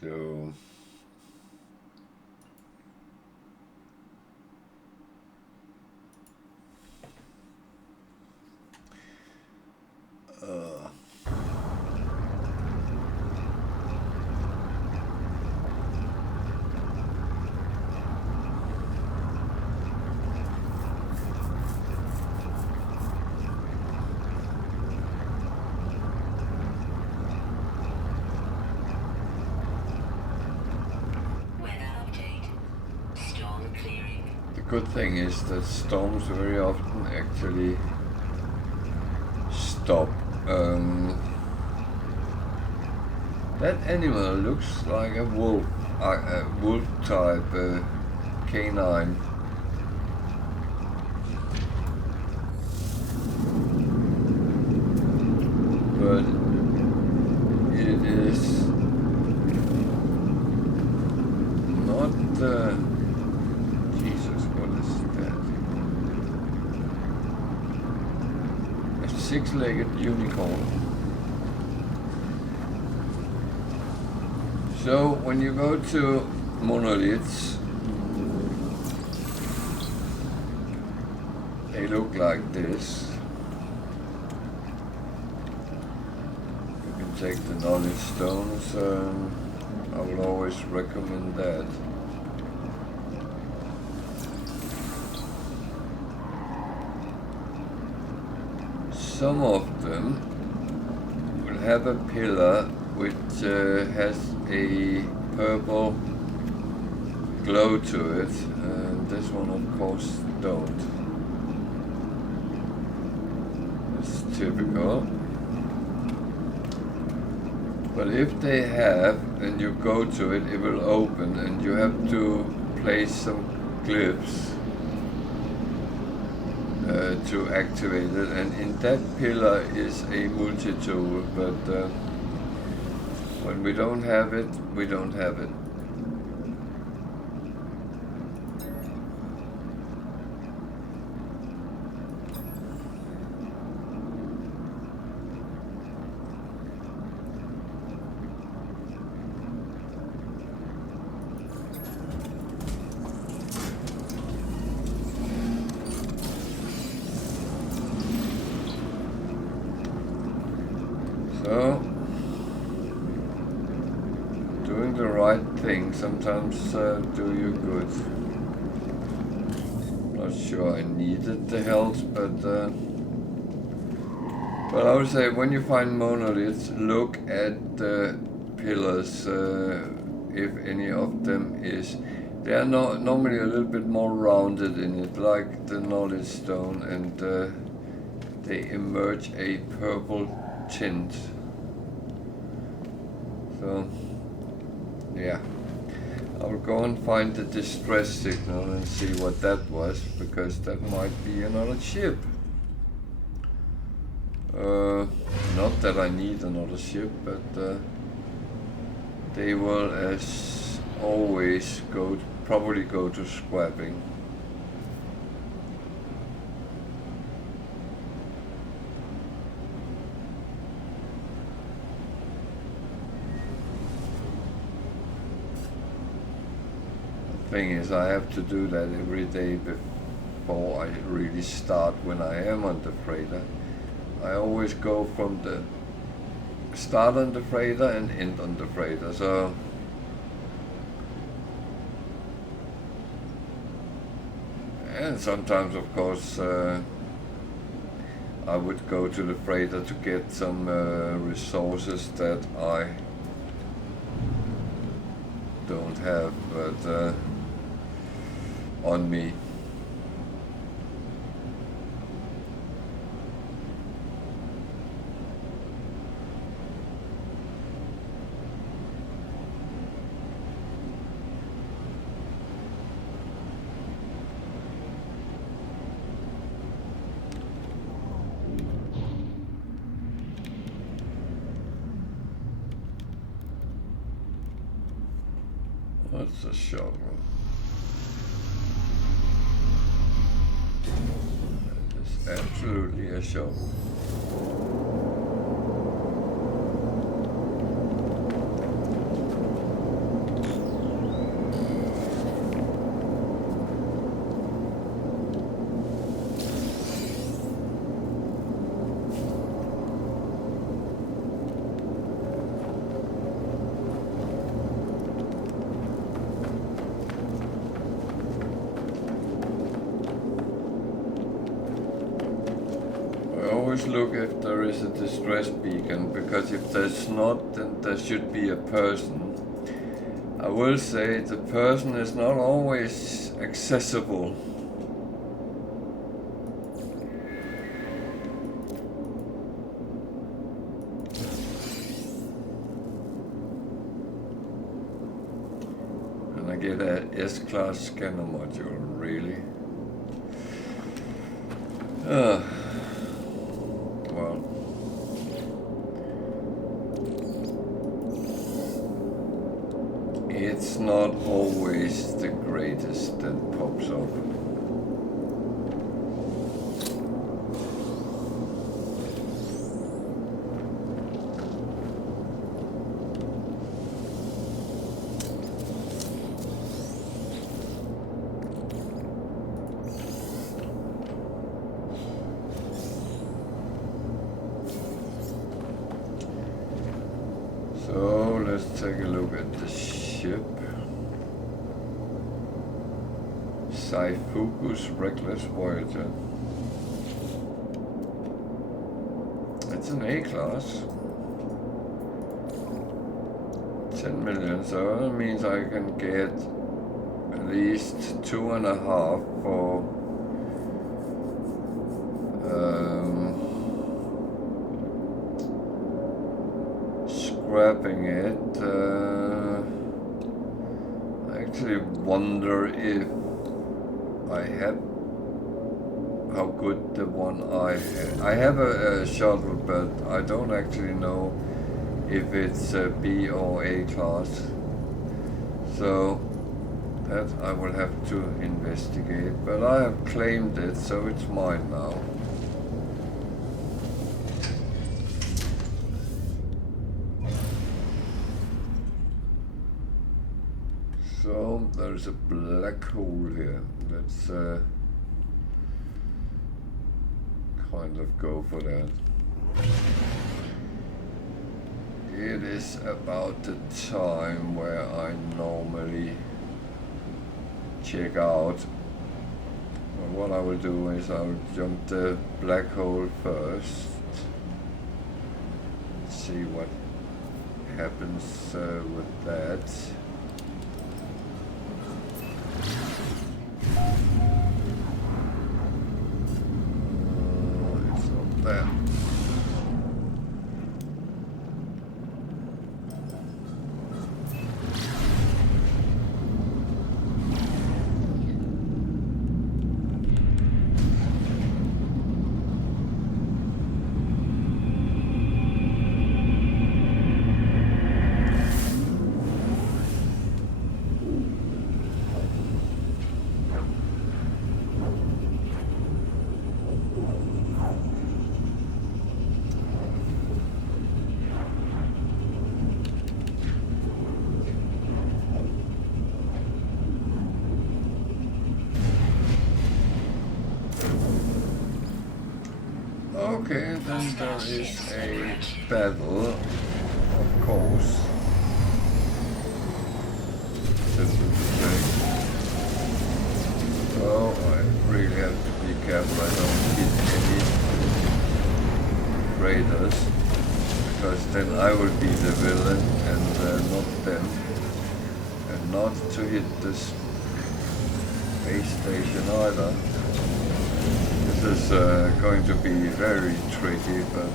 So Weather update. Storm clearing. the good thing is that storms very often actually stop. That animal looks like a wolf type canine. But it is not Jesus, what is that? A six-legged unicorn. So when you go to monoliths, they look like this. You can take the knowledge stones, I will always recommend that. Some of them will have a pillar which has a purple glow to it, and this one of course don't. It's typical. But if they have, and you go to it, it will open, and you have to place some glyphs to activate it, and in that pillar is a multi-tool, but when we don't have it, we don't have it. So, doing the right thing sometimes do you good. Not sure I needed the help, but I would say when you find monoliths, look at the pillars, if any of them is. They are normally a little bit more rounded in it, like the knowledge stone, and they emerge a purple tint. So, yeah, I'll go and find the distress signal and see what that was, because that might be another ship. Not that I need another ship, but they will, as always, probably go to scrapping. Thing is, I have to do that every day before I really start when I am on the freighter. I always go from the start on the freighter and end on the freighter, so and sometimes of course I would go to the freighter to get some resources that I don't have, but on me. What's a shovel? It's absolutely a shovel. look if there is a distress beacon, because if there's not, then there should be a person. I will say the person is not always accessible. And I get a S-class scanner module, really. Well, it's not always the greatest that pops up. So let's take a look at the ship. Cyfocus Reckless Voyager. It's an A-class. 10 million, so that means I can get at least 2.5 for scrapping it. I actually wonder if I have how good the one I have a shuttle, but I don't actually know if it's a B or A class. So that I will have to investigate, but I have claimed it, so it's mine now. So there's a black hole here. Let's kind of go for that. It is about the time where I normally check out. Well, what I will do is I will jump the black hole first. See what happens with that. It's not there. Okay, then there is a battle, of course. So I really have to be careful I don't hit any raiders, because then I will be the villain and not them. And not to hit this space station either. This is going to be very tricky, but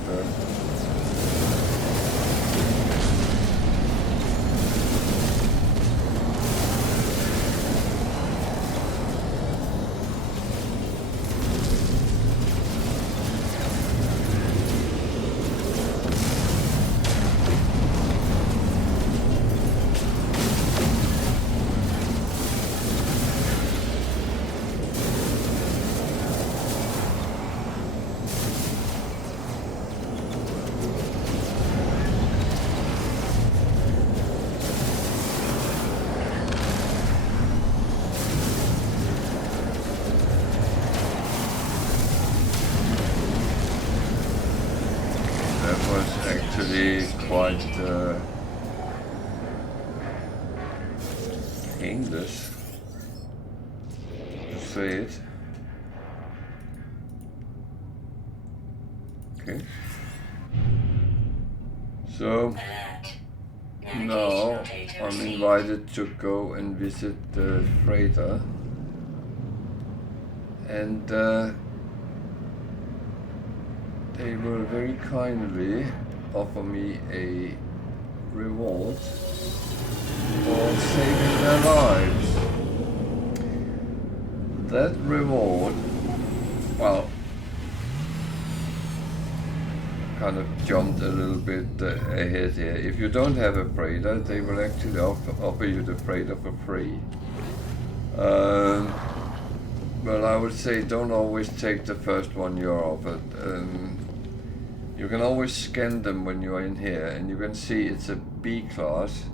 quite painless, to say it. Okay. So Alert. now Navigational data I'm received. invited to go and visit the freighter, and they will very kindly offer me a reward for saving their lives. That reward, well, kind of jumped a little bit ahead here. If you don't have a freighter, they will actually offer you the freighter for free. Well, I would say don't always take the first one you're offered. You can always scan them when you're in here, and you can see it's a B class.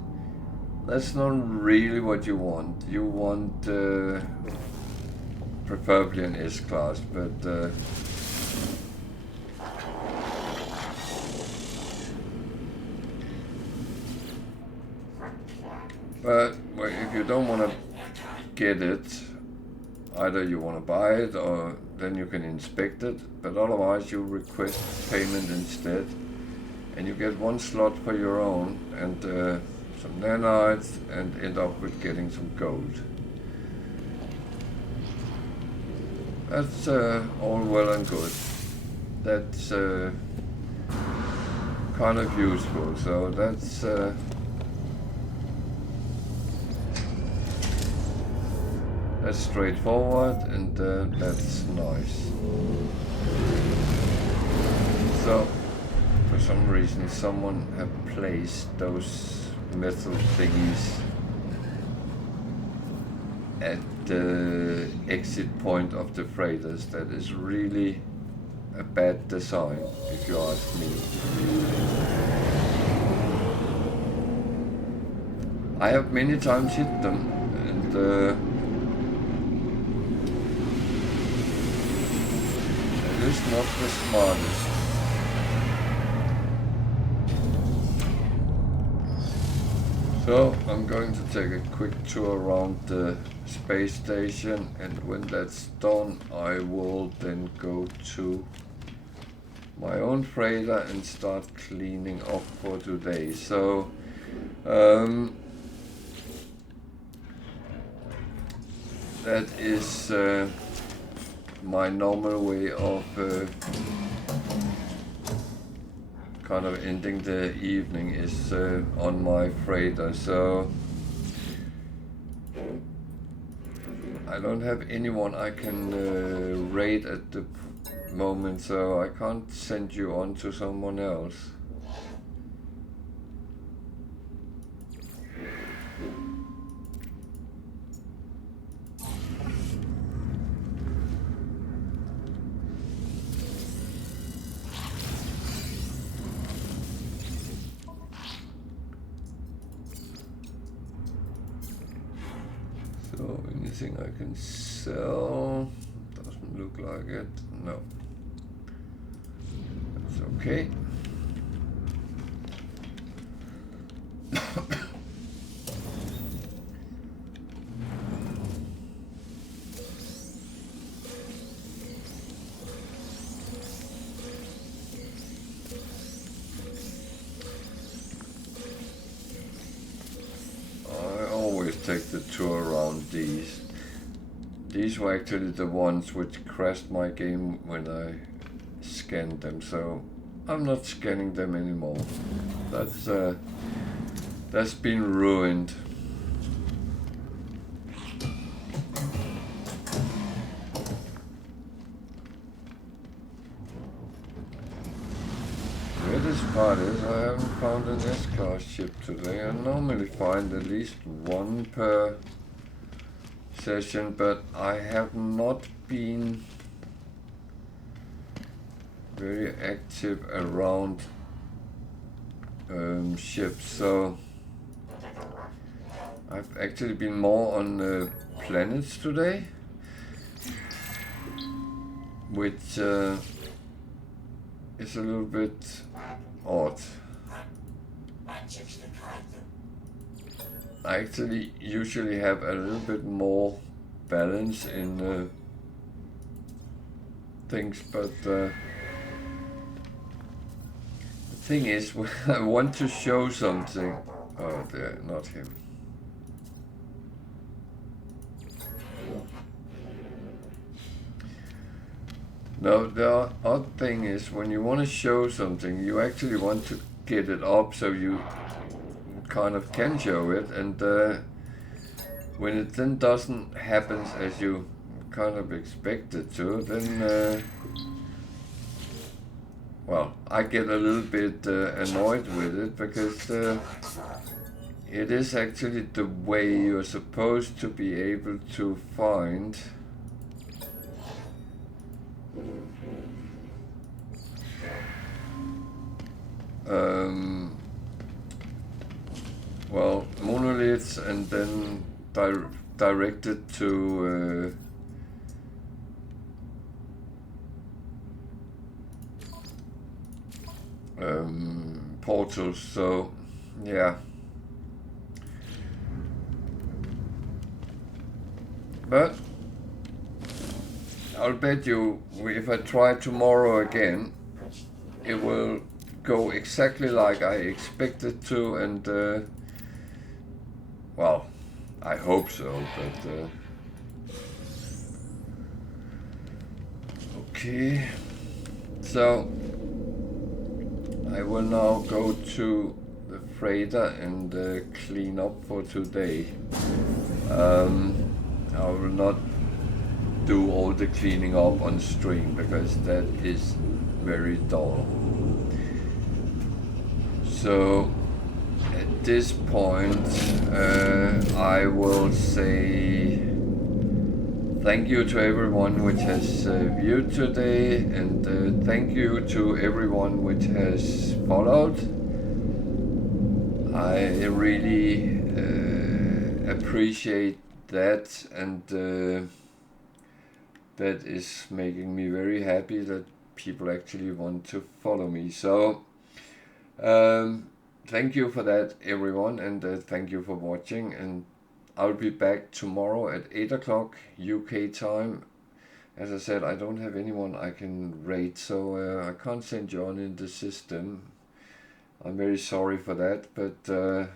That's not really what you want. You want preferably an S class, but well, if you don't want to get it, either you want to buy it or then you can inspect it, but otherwise you request payment instead, and you get one slot for your own and some nanites, and end up with getting some gold. That's all well and good. That's kind of useful, so that's straightforward, and that's nice. So, for some reason, someone have placed those metal thingies at the exit point of the freighters. That is really a bad design, if you ask me. I have many times hit them, and it's not the smartest. So I'm going to take a quick tour around the space station, and when that's done I will then go to my own freighter and start cleaning up for today. So that is my normal way of kind of ending the evening is on my freighter. So I don't have anyone I can raid at the moment, so I can't send you on to someone else. So anything I can sell? Doesn't look like it. No. That's okay. Take the tour around these. These were actually the ones which crashed my game when I scanned them, so I'm not scanning them anymore. That's been ruined. The weirdest part is I haven't found an S-class ship today. I normally find at least one per session, but I have not been very active around ships, so I've actually been more on planets today, which is a little bit odd. I actually usually have a little bit more balance in things, but thing is, when I want to show something. Oh, there, not him. No, the odd thing is, when you want to show something, you actually want to get it up so you kind of can show it, and when it then doesn't happen as you kind of expect it to, then well, I get a little bit annoyed with it, because it is actually the way you're supposed to be able to find well, monoliths, and then directed to portals. So yeah, but I'll bet you, if I try tomorrow again, it will go exactly like I expected to, and well, I hope so, but okay. So I will now go to the freighter and clean up for today. I will not do all the cleaning up on stream, because that is very dull. So at this point, I will say thank you to everyone which has viewed today, and thank you to everyone which has followed. I really appreciate that, and that is making me very happy that people actually want to follow me. So thank you for that, everyone, and thank you for watching, and I'll be back tomorrow at 8 o'clock UK time. As I said, I don't have anyone I can rate, so I can't send you on in the system. I'm very sorry for that, but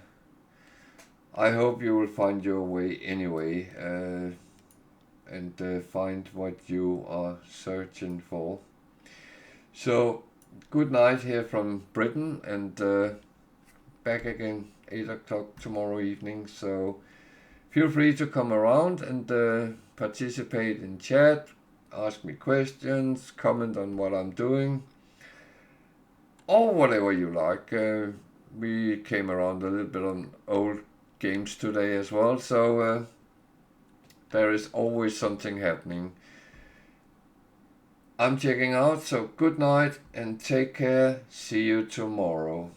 I hope you will find your way anyway, and find what you are searching for. So, good night here from Britain, and back again 8 o'clock tomorrow evening. So feel free to come around and participate in chat, ask me questions, comment on what I'm doing, or whatever you like. We came around a little bit on old games today as well, so there is always something happening. I'm checking out, so good night and take care. See you tomorrow.